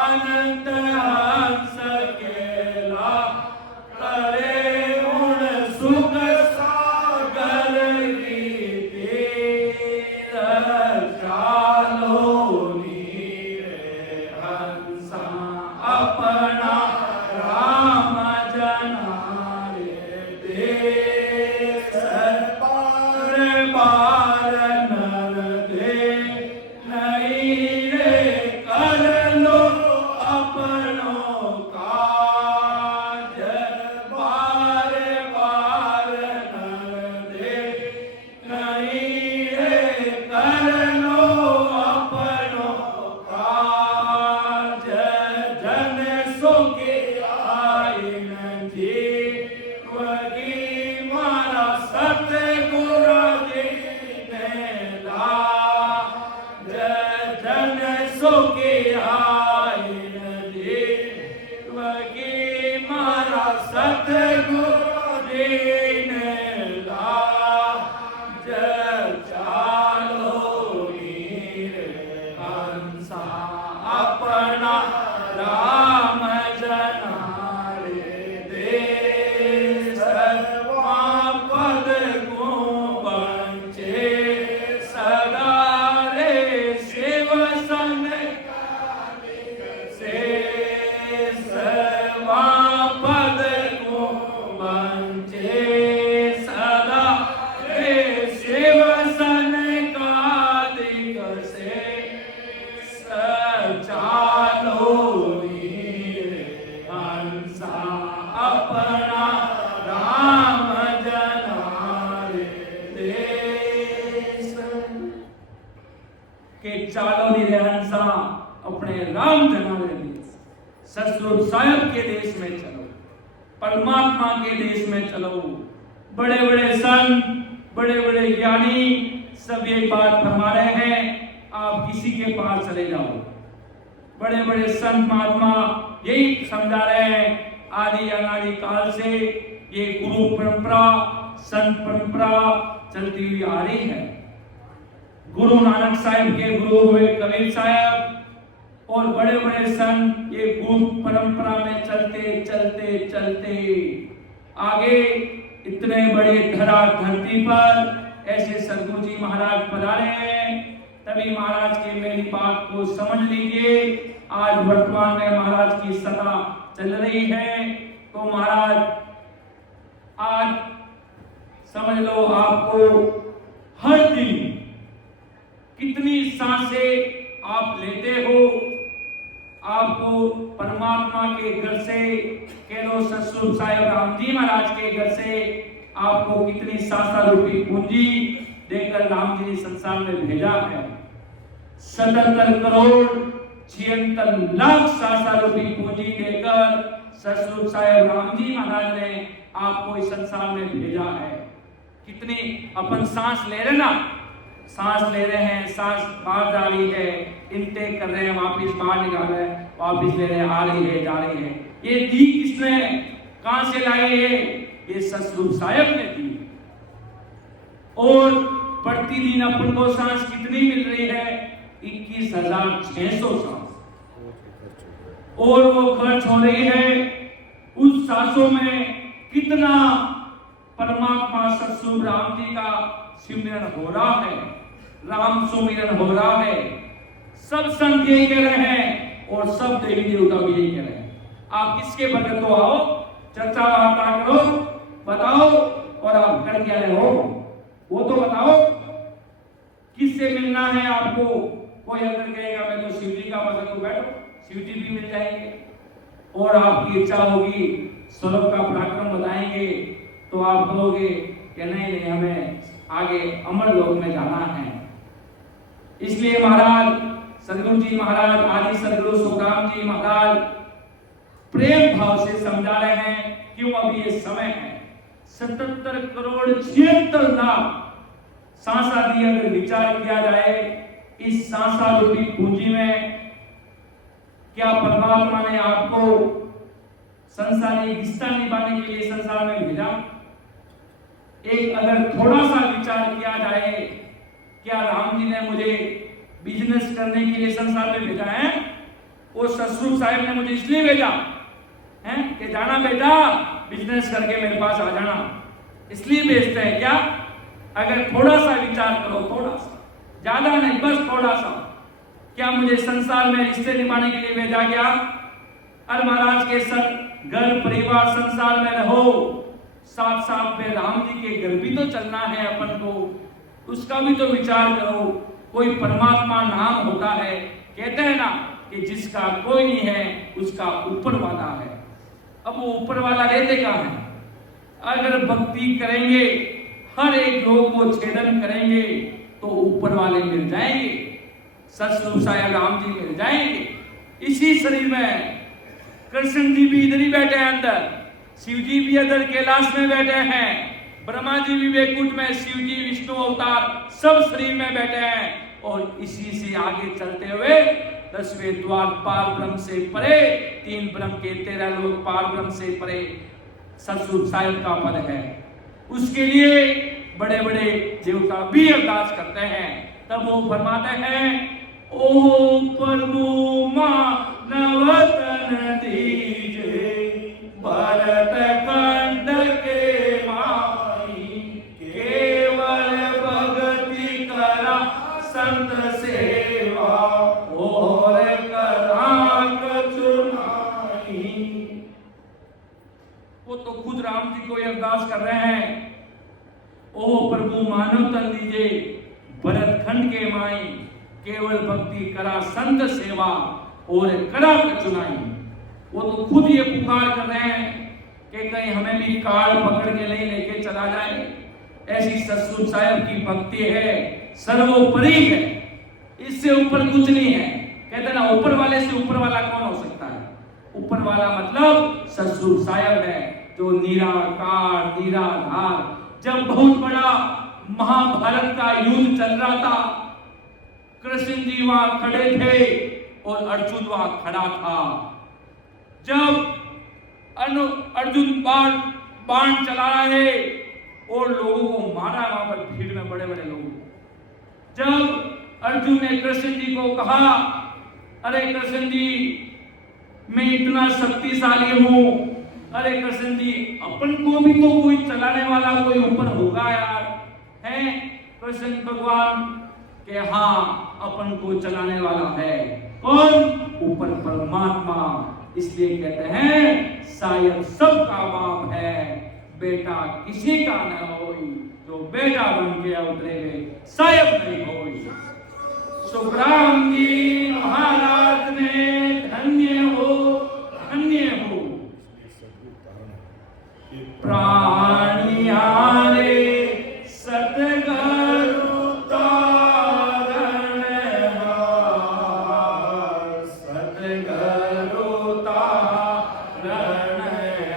अनंत हंस केला करे मन सुख सागर के तीर चालो नीरे हंसा अपना राम जनारे देश पार पार नर दे नहीं रे कर लो अपनो काज पार पार नर दे नहीं रे कर लो अपनो काज जन सुखी आइन जीवगी मारा सतगुरु जी ने लाज जन सुखी आइन जीवगी मारा सतगुरु जी ने लाज चालो नीरे हंसा अपना राम जनारे देश पद को बंचे सदा रे शिव सन से सर्वा पद को बंचे सदा रे शिव सन कादिक से चालो नीरे हंसा अपना राम जनारे देश के चालो नीरे हंसा अपने राम जनारे देश ससुर साहिब के देश में चलो परमात्मा के देश में चलो बड़े बड़े संत बड़े बड़े ज्ञानी सब ये बात फरमा रहे हैं आप किसी के पास चले जाओ बड़े बड़े संत महात्मा यही समझा रहे हैं आदि अनादि काल से ये गुरु परंपरा संत परंपरा चलती हुई आ रही है गुरु नानक साहिब के गुरु हुए कबीर साहब और बड़े बड़े संत ये गुरु परंपरा में चलते चलते चलते आगे इतने बड़े धरती पर ऐसे सदगुरु जी महाराज पधारे हैं तभी महाराज की मेरी बात को समझ लीजिए आज वर्तमान में महाराज की सत्ता चल रही है तो महाराज आज समझ लो आपको हर दिन कितनी सांसें आप लेते हो आपको परमात्मा के घर से केलो ससुर साहिब राम जी महाराज के घर से आपको कितनी 7 रुपये पूंजी देकर राम जी ने संसार में भेजा है 77 करोड़ 76 लाख 7 रुपये पूंजी देकर ससुर साहिब राम जी महाराज ने आपको इस संसार में भेजा है कितनी अपन सांस ले रहे ना सांस ले रहे हैं सांस बाहर जा रही है इनटेक कर रहे हैं वापस बाहर निकाल रहे हैं वापस ले रहे हैं आ रही है जा रही है ये दी किसने कहां से लाई है ये ससुर साहिब ने दी और प्रतिदिन अपन को सांस कितनी मिल रही है 21,600 सांस और वो खर्च हो रही है उस सांसों में कितना परमात्मा ससुर राम जी का सिमरन हो रहा है राम सुमिरन हो रहा है सब संत यही कह रहे हैं और सब देवी देवता भी यही कह रहे हैं आप किसके भगत को आओ चर्चा वार्ता करो बताओ और आप कर क्या रहे हो वो तो बताओ किससे मिलना है आपको कोई अगर कहेगा मैं तो शिव जी का भगत हूं बैठो शिव जी भी मिल जाएंगे और आपकी इच्छा होगी स्वरूप का पराक्रम बताएंगे तो आप कहोगे कि नहीं हमें आगे अमर लोक में जाना है इसलिए महाराज सदगुरु जी महाराज, आदि सदगुरु सुखराम जी महाराज प्रेम भाव से समझा रहे हैं। क्यों? अभी ये समय है 77 करोड़ 76 लाख सांसादी अगर विचार किया जाए इस सांसा रूपी पूंजी में, क्या परमात्मा ने आपको संसारी हिस्सा निभाने के लिए संसार में भेजा? एक अगर थोड़ा सा विचार किया जाए, क्या राम जी ने मुझे बिजनेस करने के लिए संसार में भेजा है? वो ससुर साहब ने मुझे इसलिए भेजा है कि जाना बेटा बिजनेस करके मेरे पास आ जाना, इसलिए भेजते हैं क्या? अगर थोड़ा सा विचार करो, थोड़ा सा, ज्यादा नहीं, बस थोड़ा सा, क्या मुझे संसार में रिश्ते निभाने के लिए भेजा गया? अरे महाराज के सर घर परिवार संसार में रहो, साथ साथ में राम जी के घर भी तो चलना है अपन को, उसका भी तो विचार करो। कोई परमात्मा नाम होता है, कहते हैं ना कि जिसका कोई नहीं है उसका ऊपर वाला है। अब वो ऊपर वाला रहते कहाँ है? अगर भक्ति करेंगे, हर एक लोग को छेदन करेंगे तो ऊपर वाले मिल जाएंगे, सतगुरु साहिब राम जी मिल जाएंगे। इसी शरीर में कृष्ण जी भी इधर ही बैठे हैं अंदर, शिव जी भी इधर कैलाश में बैठे हैं, ब्रह्मा जी भी वैकुंठ में, शिव जी विष्णु अवतार सब शरीर में बैठे हैं। और इसी से आगे चलते हुए 10वें द्वार पार ब्रह्म से परे, 3 ब्रह्म के 13 लोग पार ब्रह्म से परे सतगुरु साहिब का पद है। उसके लिए बड़े बड़े देवता भी अरदास करते हैं। तब वो फरमाते हैं, ओ प्रभु मानवतन दीजे भरत खंड के माई, केवल भक्ति करा संत सेवा और करा कछु नाई। वो तो खुद राम जी को अरदास कर रहे हैं, ओ प्रभु मानव तन दीजिए भरत खंड के माई, केवल भक्ति करा संत सेवा और करा कचुनाई। वो तो खुद ये पुकार कर रहे हैं कि कहीं हमें भी काल पकड़ के नहीं लेके चला जाए। ऐसी सतगुरु साहिब की भक्ति है, सर्वोपरि है, इससे ऊपर कुछ नहीं है। कहते ना ऊपर वाले से ऊपर वाला कौन हो सकता है? ऊपर वाला मतलब सतगुरु साहिब है, जो निराकार निराधार। जब बहुत बड़ा महाभारत का युद्ध चल रहा था, कृष्ण जी वहां खड़े थे और अर्जुन वहां खड़ा था। जब अर्जुन बाण चला रहा है और लोगों को मारा, वहां पर भीड़ में बड़े बड़े लोग। जब अर्जुन ने कृष्ण जी को कहा, अरे कृष्ण जी मैं इतना शक्तिशाली हूं, अरे कृष्ण जी अपन को भी तो कोई चलाने वाला कोई ऊपर होगा यार, है? कृष्ण भगवान के हाँ अपन को चलाने वाला है कौन? ऊपर परमात्मा। इसलिए कहते हैं शायद सबका बाप है, बेटा किसी का न होई, जो बेटा बन के उतरे शायद नहीं होई। सुखराम जी महाराज ने धन्य हो प्राणियारे सतगुरु तारण हार, सतगुरु तारण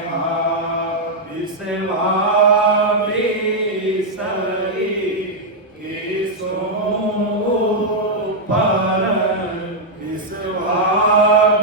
हार। विश्वामी सरी किसो पर, विश्वामी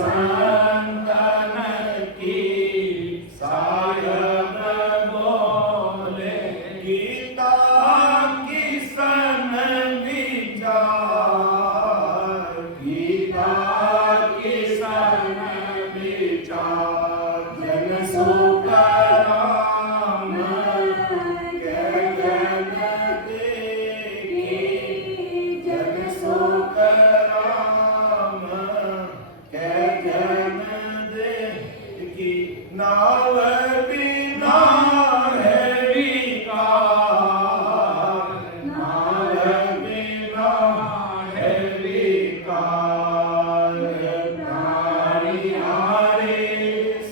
संतन की सायब बोले गीता किसन विचार गीता किसन विचार जन सुख राम के जन देखी जन सुख राम के जन देखी नाव बिना है विकार नाव बिना है विकार प्राणी हारे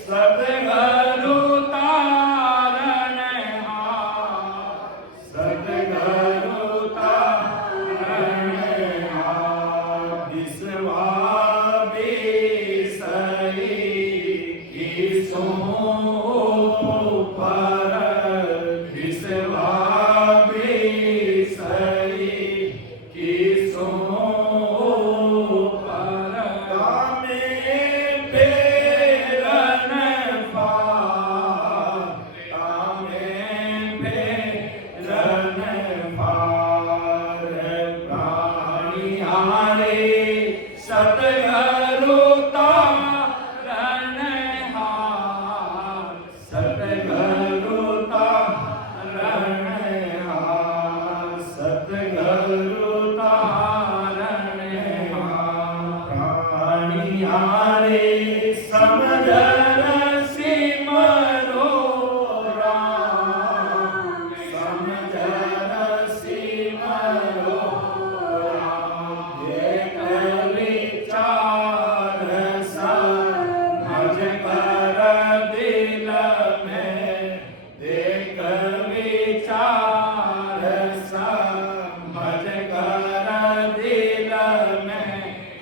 सतगुरु तारण हार सतगुरु तारण हार विश्वासी किसो पर विश्वासी किसो पर कामे फेरन पार कामे फेरन पार प्राणी हारे सतगुरु तारण हार सतगुरु तारण हार सतगुरु तारण हार प्राणी हारे समझर सिमरो राम समझर सिमरो राम एक विचार समझ कर दिल में देख विचार समझ कर दिल में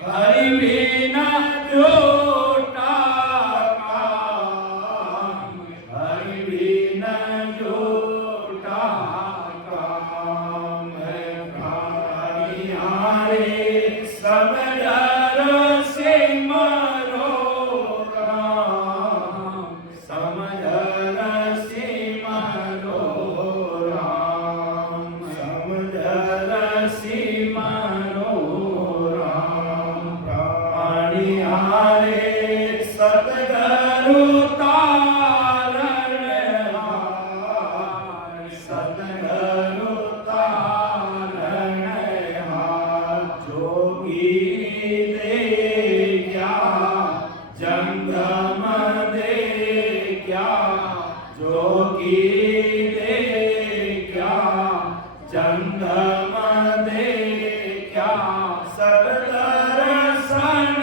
हरि बिना जोटा काम हरि बिना जोटा काम प्राणी हारे समझर सिमरो राम समझर सिमरो राम समझर सिमरो राम प्राणी हारे सतगुरु तारण हार सतगुरु तारण हार जोगी दे क्या जंगम दे क्या जोगी दे क्या जंगम दे क्या सतदर्शन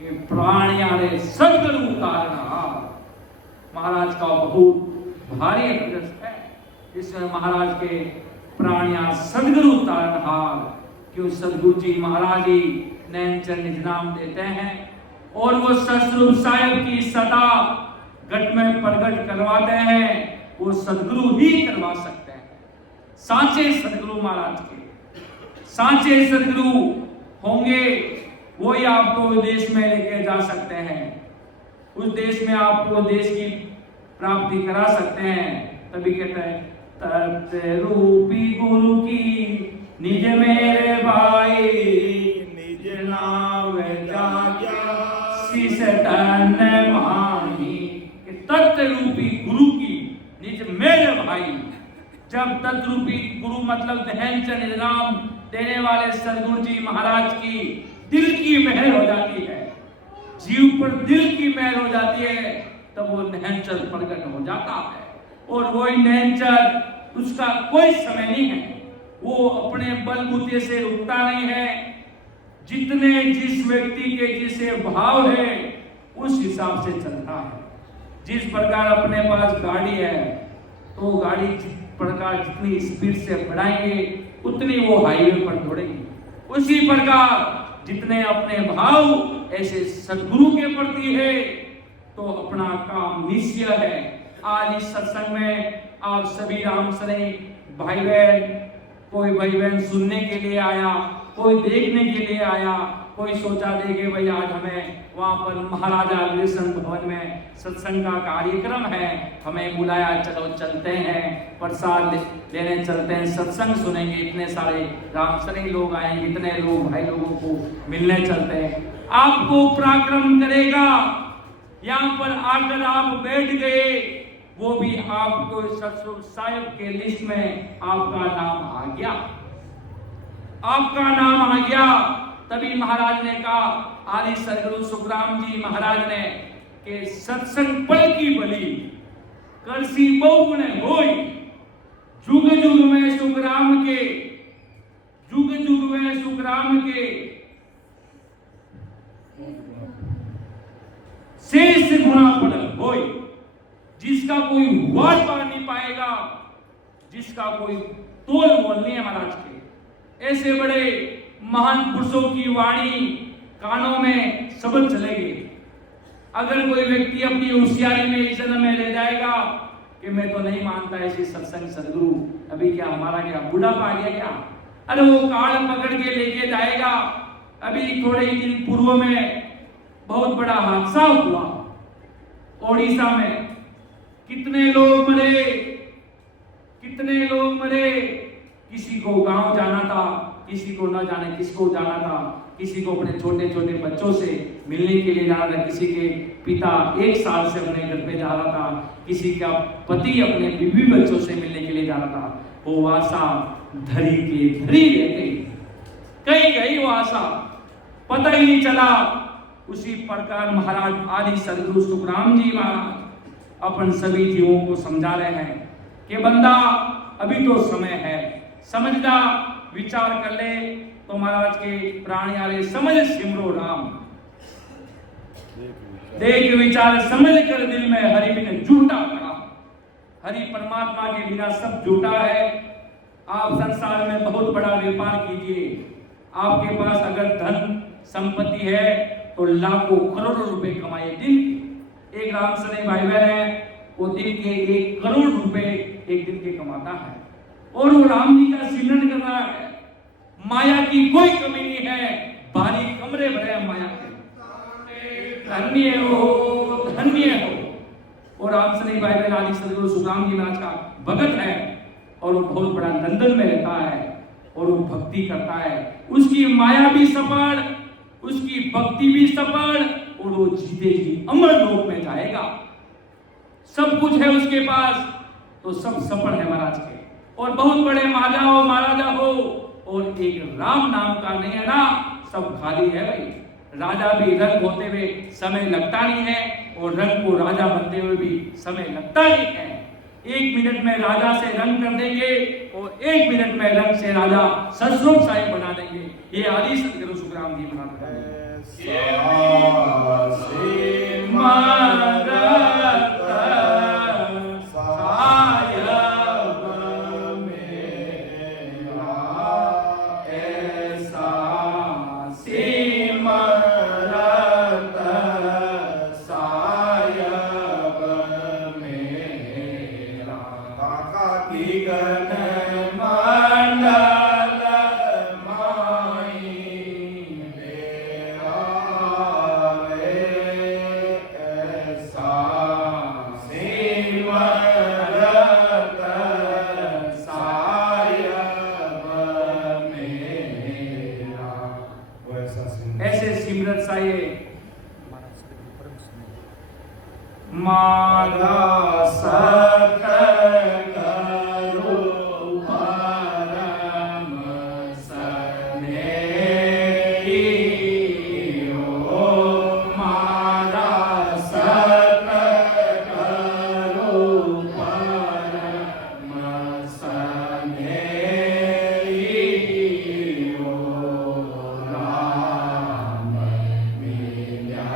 ये प्राणियारे सदगुरु तारणहार महाराज का बहुत भारी अध्यक्ष है, जिसमें महाराज के प्राणिया सदगुरु तारणहार, क्यों सदगुरु जी महाराज ही नैनचर निज नाम देते हैं और वो सतस्वरूप साहिब की सदा घट में प्रकट करवाते हैं, वो सदगुरु ही करवा सकते हैं। सांचे सदगुरु महाराज के सांचे सदगुरु होंगे, वो ही आपको देश में लेके जा सकते हैं, उस देश में आपको देश की प्राप्ति करा सकते हैं। तभी कहते हैं तत् रूपी गुरु की निज मेरे भाई, निज नाम जाग्या शीश तन माही। तत्व रूपी गुरु की निज मेरे भाई, जब तत्व रूपी गुरु मतलब ध्यानचंद निजाम देने वाले सदगुरु जी महाराज की दिल की मेहर हो जाती है, जीव पर दिल की मेहर हो जाती है, तब वो ध्यानचंद प्रकट हो जाता है। और वही ध्यानचंद, उसका कोई समय नहीं है, वो अपने बलबूते से रुकता नहीं है। जितने जिस व्यक्ति के जिसे भाव है उस हिसाब से चलता है। जिस प्रकार अपने पास गाड़ी है तो गाड़ी जिस प्रकार जितनी स्पीड से बढ़ाएंगे उतनी वो हाईवे पर दौड़ेगी, उसी प्रकार जितने अपने भाव ऐसे सदगुरु के प्रति है तो अपना काम निश्चय है। आज इस सत्संग में आप सभी रामसरे भाई बहन, कोई भाई बहन सुनने के लिए आया, कोई देखने के लिए आया, कोई सोचा दे कि भाई आज हमें वहाँ पर महाराजा अग्रसेन भवन में सत्संग का कार्यक्रम है, हमें बुलाया, चलो चलते हैं, प्रसाद लेने चलते हैं, सत्संग सुनेंगे, इतने सारे रामसरे लोग आएंगे, इतने लोग भाई लोगों को मिलने चलते हैं। आपको पराक्रम करेगा, यहाँ पर आकर आप बैठ गए, वो भी आपको सतसुर साहिब के लिस्ट में आपका नाम आ गया, आपका नाम आ गया। तभी महाराज ने कहा, आदि सदगुरु सुखराम जी महाराज ने कि सत्संग पल की बली करसी बहुगुण होई, जुग जुग में सुखराम के, जुग जुग में सुखराम के शेष गुणा पल होई। जिसका कोई वार पार नहीं पाएगा, जिसका कोई तोल मोल नहीं है महाराज के, ऐसे बड़े महान पुरुषों की वाणी कानों में शब्द चलेगी। अगर कोई व्यक्ति अपनी होशियारी में इस जन्म में ले जाएगा कि मैं तो नहीं मानता ऐसी सत्संग सदगुरु, अभी क्या हमारा क्या बुढ़ापा आ गया क्या, अरे वो काल पकड़ के लेके जाएगा। अभी थोड़े ही दिन पूर्व में बहुत बड़ा हादसा हुआ ओडिशा में, कितने लोग मरे, कितने लोग मरे। किसी को गांव जाना था, किसी को न जाने किसको जाना था, किसी को अपने छोटे छोटे बच्चों से मिलने के लिए जाना था, किसी के पिता 1 साल से अपने घर पे जा रहा था, किसी का पति अपने बीवी बच्चों से मिलने के लिए जा रहा था। वो आशा धरी की धरी रह गई, कहीं गई वो आशा, पता ही नहीं चला। उसी प्रकार महाराज आदि सदगुरु सुखराम जी महाराज अपन सभी जीवों को समझा रहे हैं कि बंदा अभी तो समय है, समझदा विचार कर ले। तो महाराज के प्राणी आले समझ सिमरो राम, देख विचार समझ कर दिल में हरि बिन झूठा करा। हरि परमात्मा के बिना सब झूठा है। आप संसार में बहुत बड़ा व्यापार कीजिए, आपके पास अगर धन संपत्ति है तो लाखों करोड़ों रुपए कमाए दिन के। एक रामसरे भाई बहन है, वो दिन के 1 करोड़ रुपए एक दिन के कमाता है और वो राम जी का सिमरन कर रहा है। माया की कोई कमी नहीं है, भारी कमरे भरे हैं माया के। धन्य हो, धन्य हो। और रामसरे भाई बहन आदि सदगुरु सुखराम जी महाराज का भगत है और वो बहुत बड़ा लंदन में रहता है और वो भक्ति करता है। उसकी माया भी सफल, उसकी भक्ति भी सफल और वो जीते जी अमर लोक में जाएगा। सब कुछ है उसके पास, तो सब सफल है महाराज के। और बहुत बड़े महाराजा हो और एक राम नाम का नहीं है ना, सब खाली है भाई। राजा भी रंग होते हुए समय लगता नहीं है और रंग को राजा बनते हुए भी समय लगता नहीं है। 1 मिनट में राजा से रंग कर देंगे और 1 मिनट में रंग से राजा ससुर साहिब बना देंगे। ये आदि सदगुरु सुखराम जी महाराज ऐसे सिमरत साये मारा सत करो परम स्नेही हो, मारा सत करो परम स्नेही हो, राम मिल्या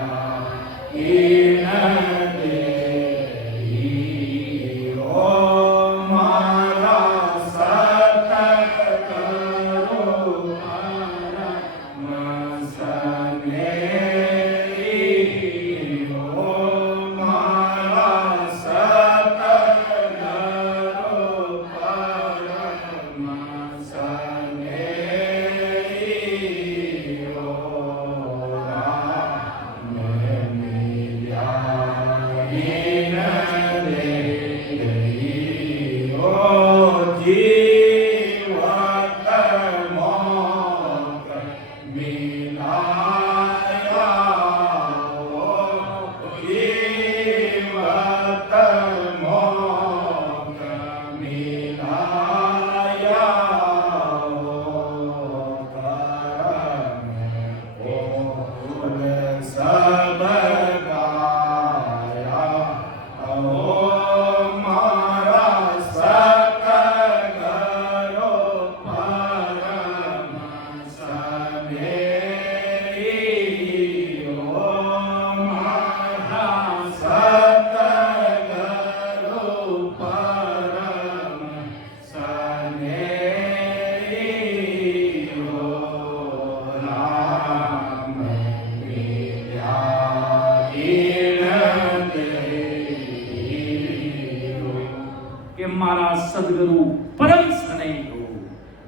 इन महाराज सदगुरु परम स्नेही हो,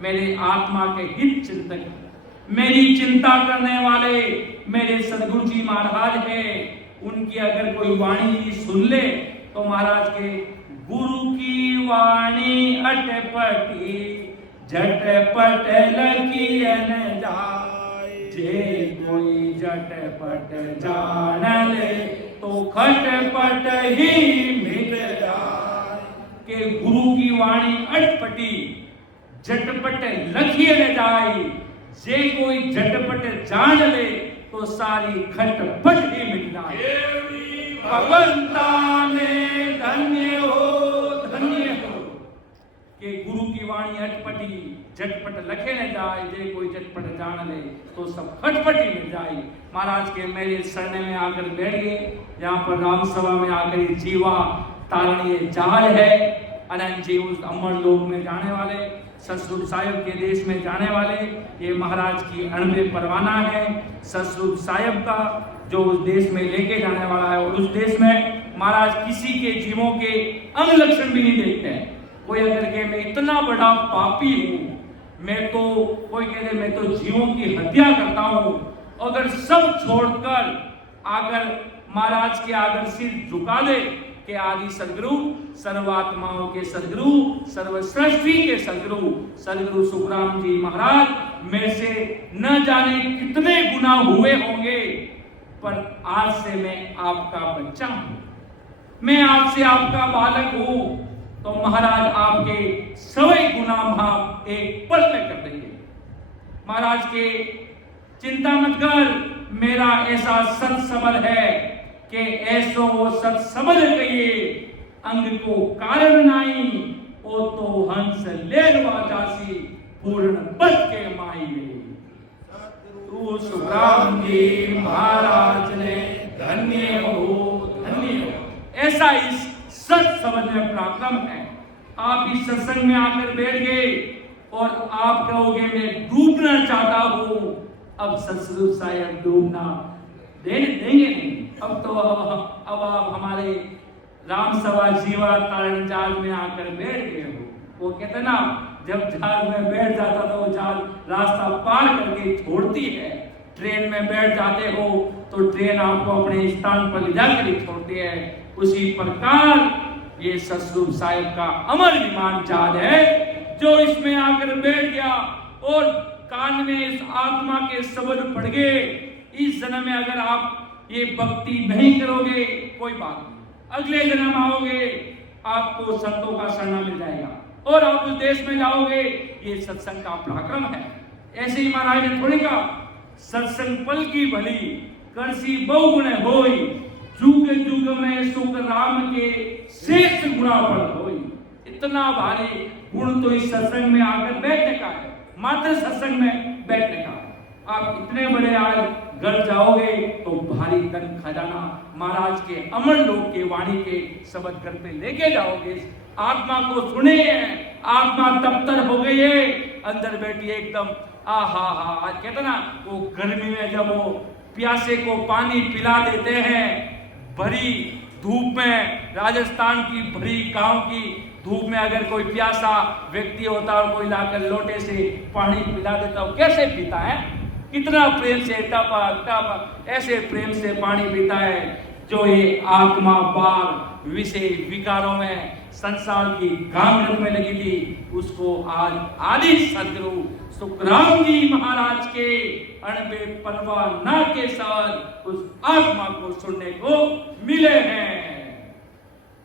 मेरे आत्मा के हित चिंतक, मेरी चिंता करने वाले मेरे सदगुरु जी महाराज है। उनकी अगर कोई वाणी जी सुन ले तो महाराज के गुरु की वाणी अटपटी झटपट लगी न जाए, जे कोई झटपट जान ले तो खटपट ही मिट जाए। के गुरु की वाणी अटपटी झटपट लखी न जाए, जे कोई झटपट जान ले तो सारी खटपट ही मिट जाए। भगवंता ने धन्य हो कि गुरु की वाणी अटपटी झटपट लखे न जाए, जे कोई झटपट जान ले तो सब खटपट ही मिट जाए। महाराज के मेरे शरण में आकर बैठ गए, यहाँ पर राम सभा में आकर जीवा तारणीय जहाज है, अनंत जी उस अमर लोक में जाने वाले, ससुर साहिब के देश में जाने वाले, ये महाराज की अणबे परवाना है ससुर साहिब का, जो उस देश में लेके जाने वाला है। और उस देश में महाराज किसी के जीवों के अंग लक्षण भी नहीं देखते हैं। कोई अगर कहे मैं इतना बड़ा पापी हूँ, मैं तो कोई कहे मैं तो जीवों की हत्या करता हूँ, अगर सब छोड़कर अगर महाराज के आगे सिर झुका दे के आदि सदगुरु, सर्वात्माओं के सदगुरु, सर्वसृष्टि के सदगुरु, सदगुरु सुखराम जी महाराज में से न जाने कितने गुना हुए होंगे, पर आज से मैं आपका बच्चा हूं, मैं आपसे आपका बालक हूं, तो महाराज आपके सभी गुना माफ एक पल में कर देंगे। महाराज के चिंता मत कर, मेरा ऐसा सत सबल है कि ऐसो वो सत सबल कहिए, अंग को कारण नाई, ओ तो हंस लेरवा जासी पूर्ण पद के माई रे। तू सुखराम जी महाराज ने धन्य हो, धन्य हो। ऐसा इस सत समझ में पराक्रम है। आप इस सत्संग में आकर बैठ गए और आप कहोगे मैं डूबना चाहता हूं, अब सतस्वरूप साहब डूबना देंगे नहीं। अब तो अब आप हमारे राम सभा जीवा तारण जहाज में आकर बैठ गए हो। वो कहते ना, जब जहाज में बैठ जाता तो वो जहाज रास्ता पार करके छोड़ती है। ट्रेन में बैठ जाते हो तो ट्रेन आपको अपने स्थान पर ले जाकर छोड़ती है। उसी प्रकार ये सतस्वरूप साहिब का अमर विमान जहाज है, जो इसमें आकर बैठ गया और कान में इस आत्मा के शब्द पड़ गए। इस जन्म में अगर आप ये भक्ति नहीं करोगे कोई बात नहीं, अगले जन्म आओगे आपको संतों का शरण मिल जाएगा और आप उस देश में जाओगे। ये सत्संग का पराक्रम है। ऐसे ही महाराज ने थोड़ी कहा, सत्संग पल की भली करसी बहुगुण होई, जुग जुग में सुख राम के शेष गुणा पर होई। इतना भारी गुण तो इस सत्संग में आकर बैठने का है, मात्र सत्संग में बैठने का। आप इतने बड़े आज घर जाओगे तो भारी धन खजाना महाराज के अमर लोक के वाणी के शब्द घर पे लेके जाओगे। आत्मा को सुने, आत्मा तप्तर हो गई है, अंदर बैठी एकदम आहा हा। आज कहते ना, वो गर्मी में जब वो प्यासे को पानी पिला देते हैं, भरी धूप में, राजस्थान की भरी गांव की धूप में अगर कोई प्यासा व्यक्ति होता और कोई लाकर लोटे से पानी पिला देता, वो कैसे पीता है? कितना प्रेम से टपा टपा ऐसे प्रेम से पानी पीता है। जो ये आत्मा बार विषय विकारों में संसार की गांगन में लगी थी, उसको आज आदि सदगुरु सुखराम जी महाराज के अणबे परवाना के साथ उस आत्मा को सुनने को मिले हैं।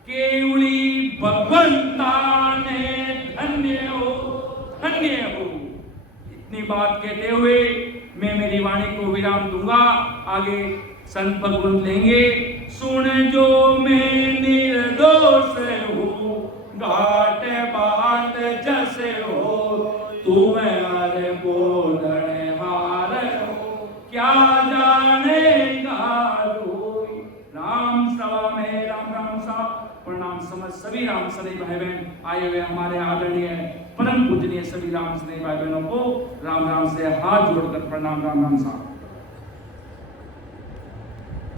केवली भगवंता ने धन्य हो, धन्य हो। इतनी बात कहते हुए मैं मेरी वाणी को विराम दूंगा। आगे संत भगवंत लेंगे। सुन जो मैं निर्दोष हूँ, घाट बात जैसे हो, तुम्हें बोलने हार हो, क्या जानेगा कोई। राम सभा में राम राम सा प्रणाम समझ सभी राम सभी भाई बहन आए हुए हमारे आदरणीय परम पूजनीय सभी राम सभी भाई बहनों को राम राम से हाथ जोड़कर प्रणाम। राम राम साहब।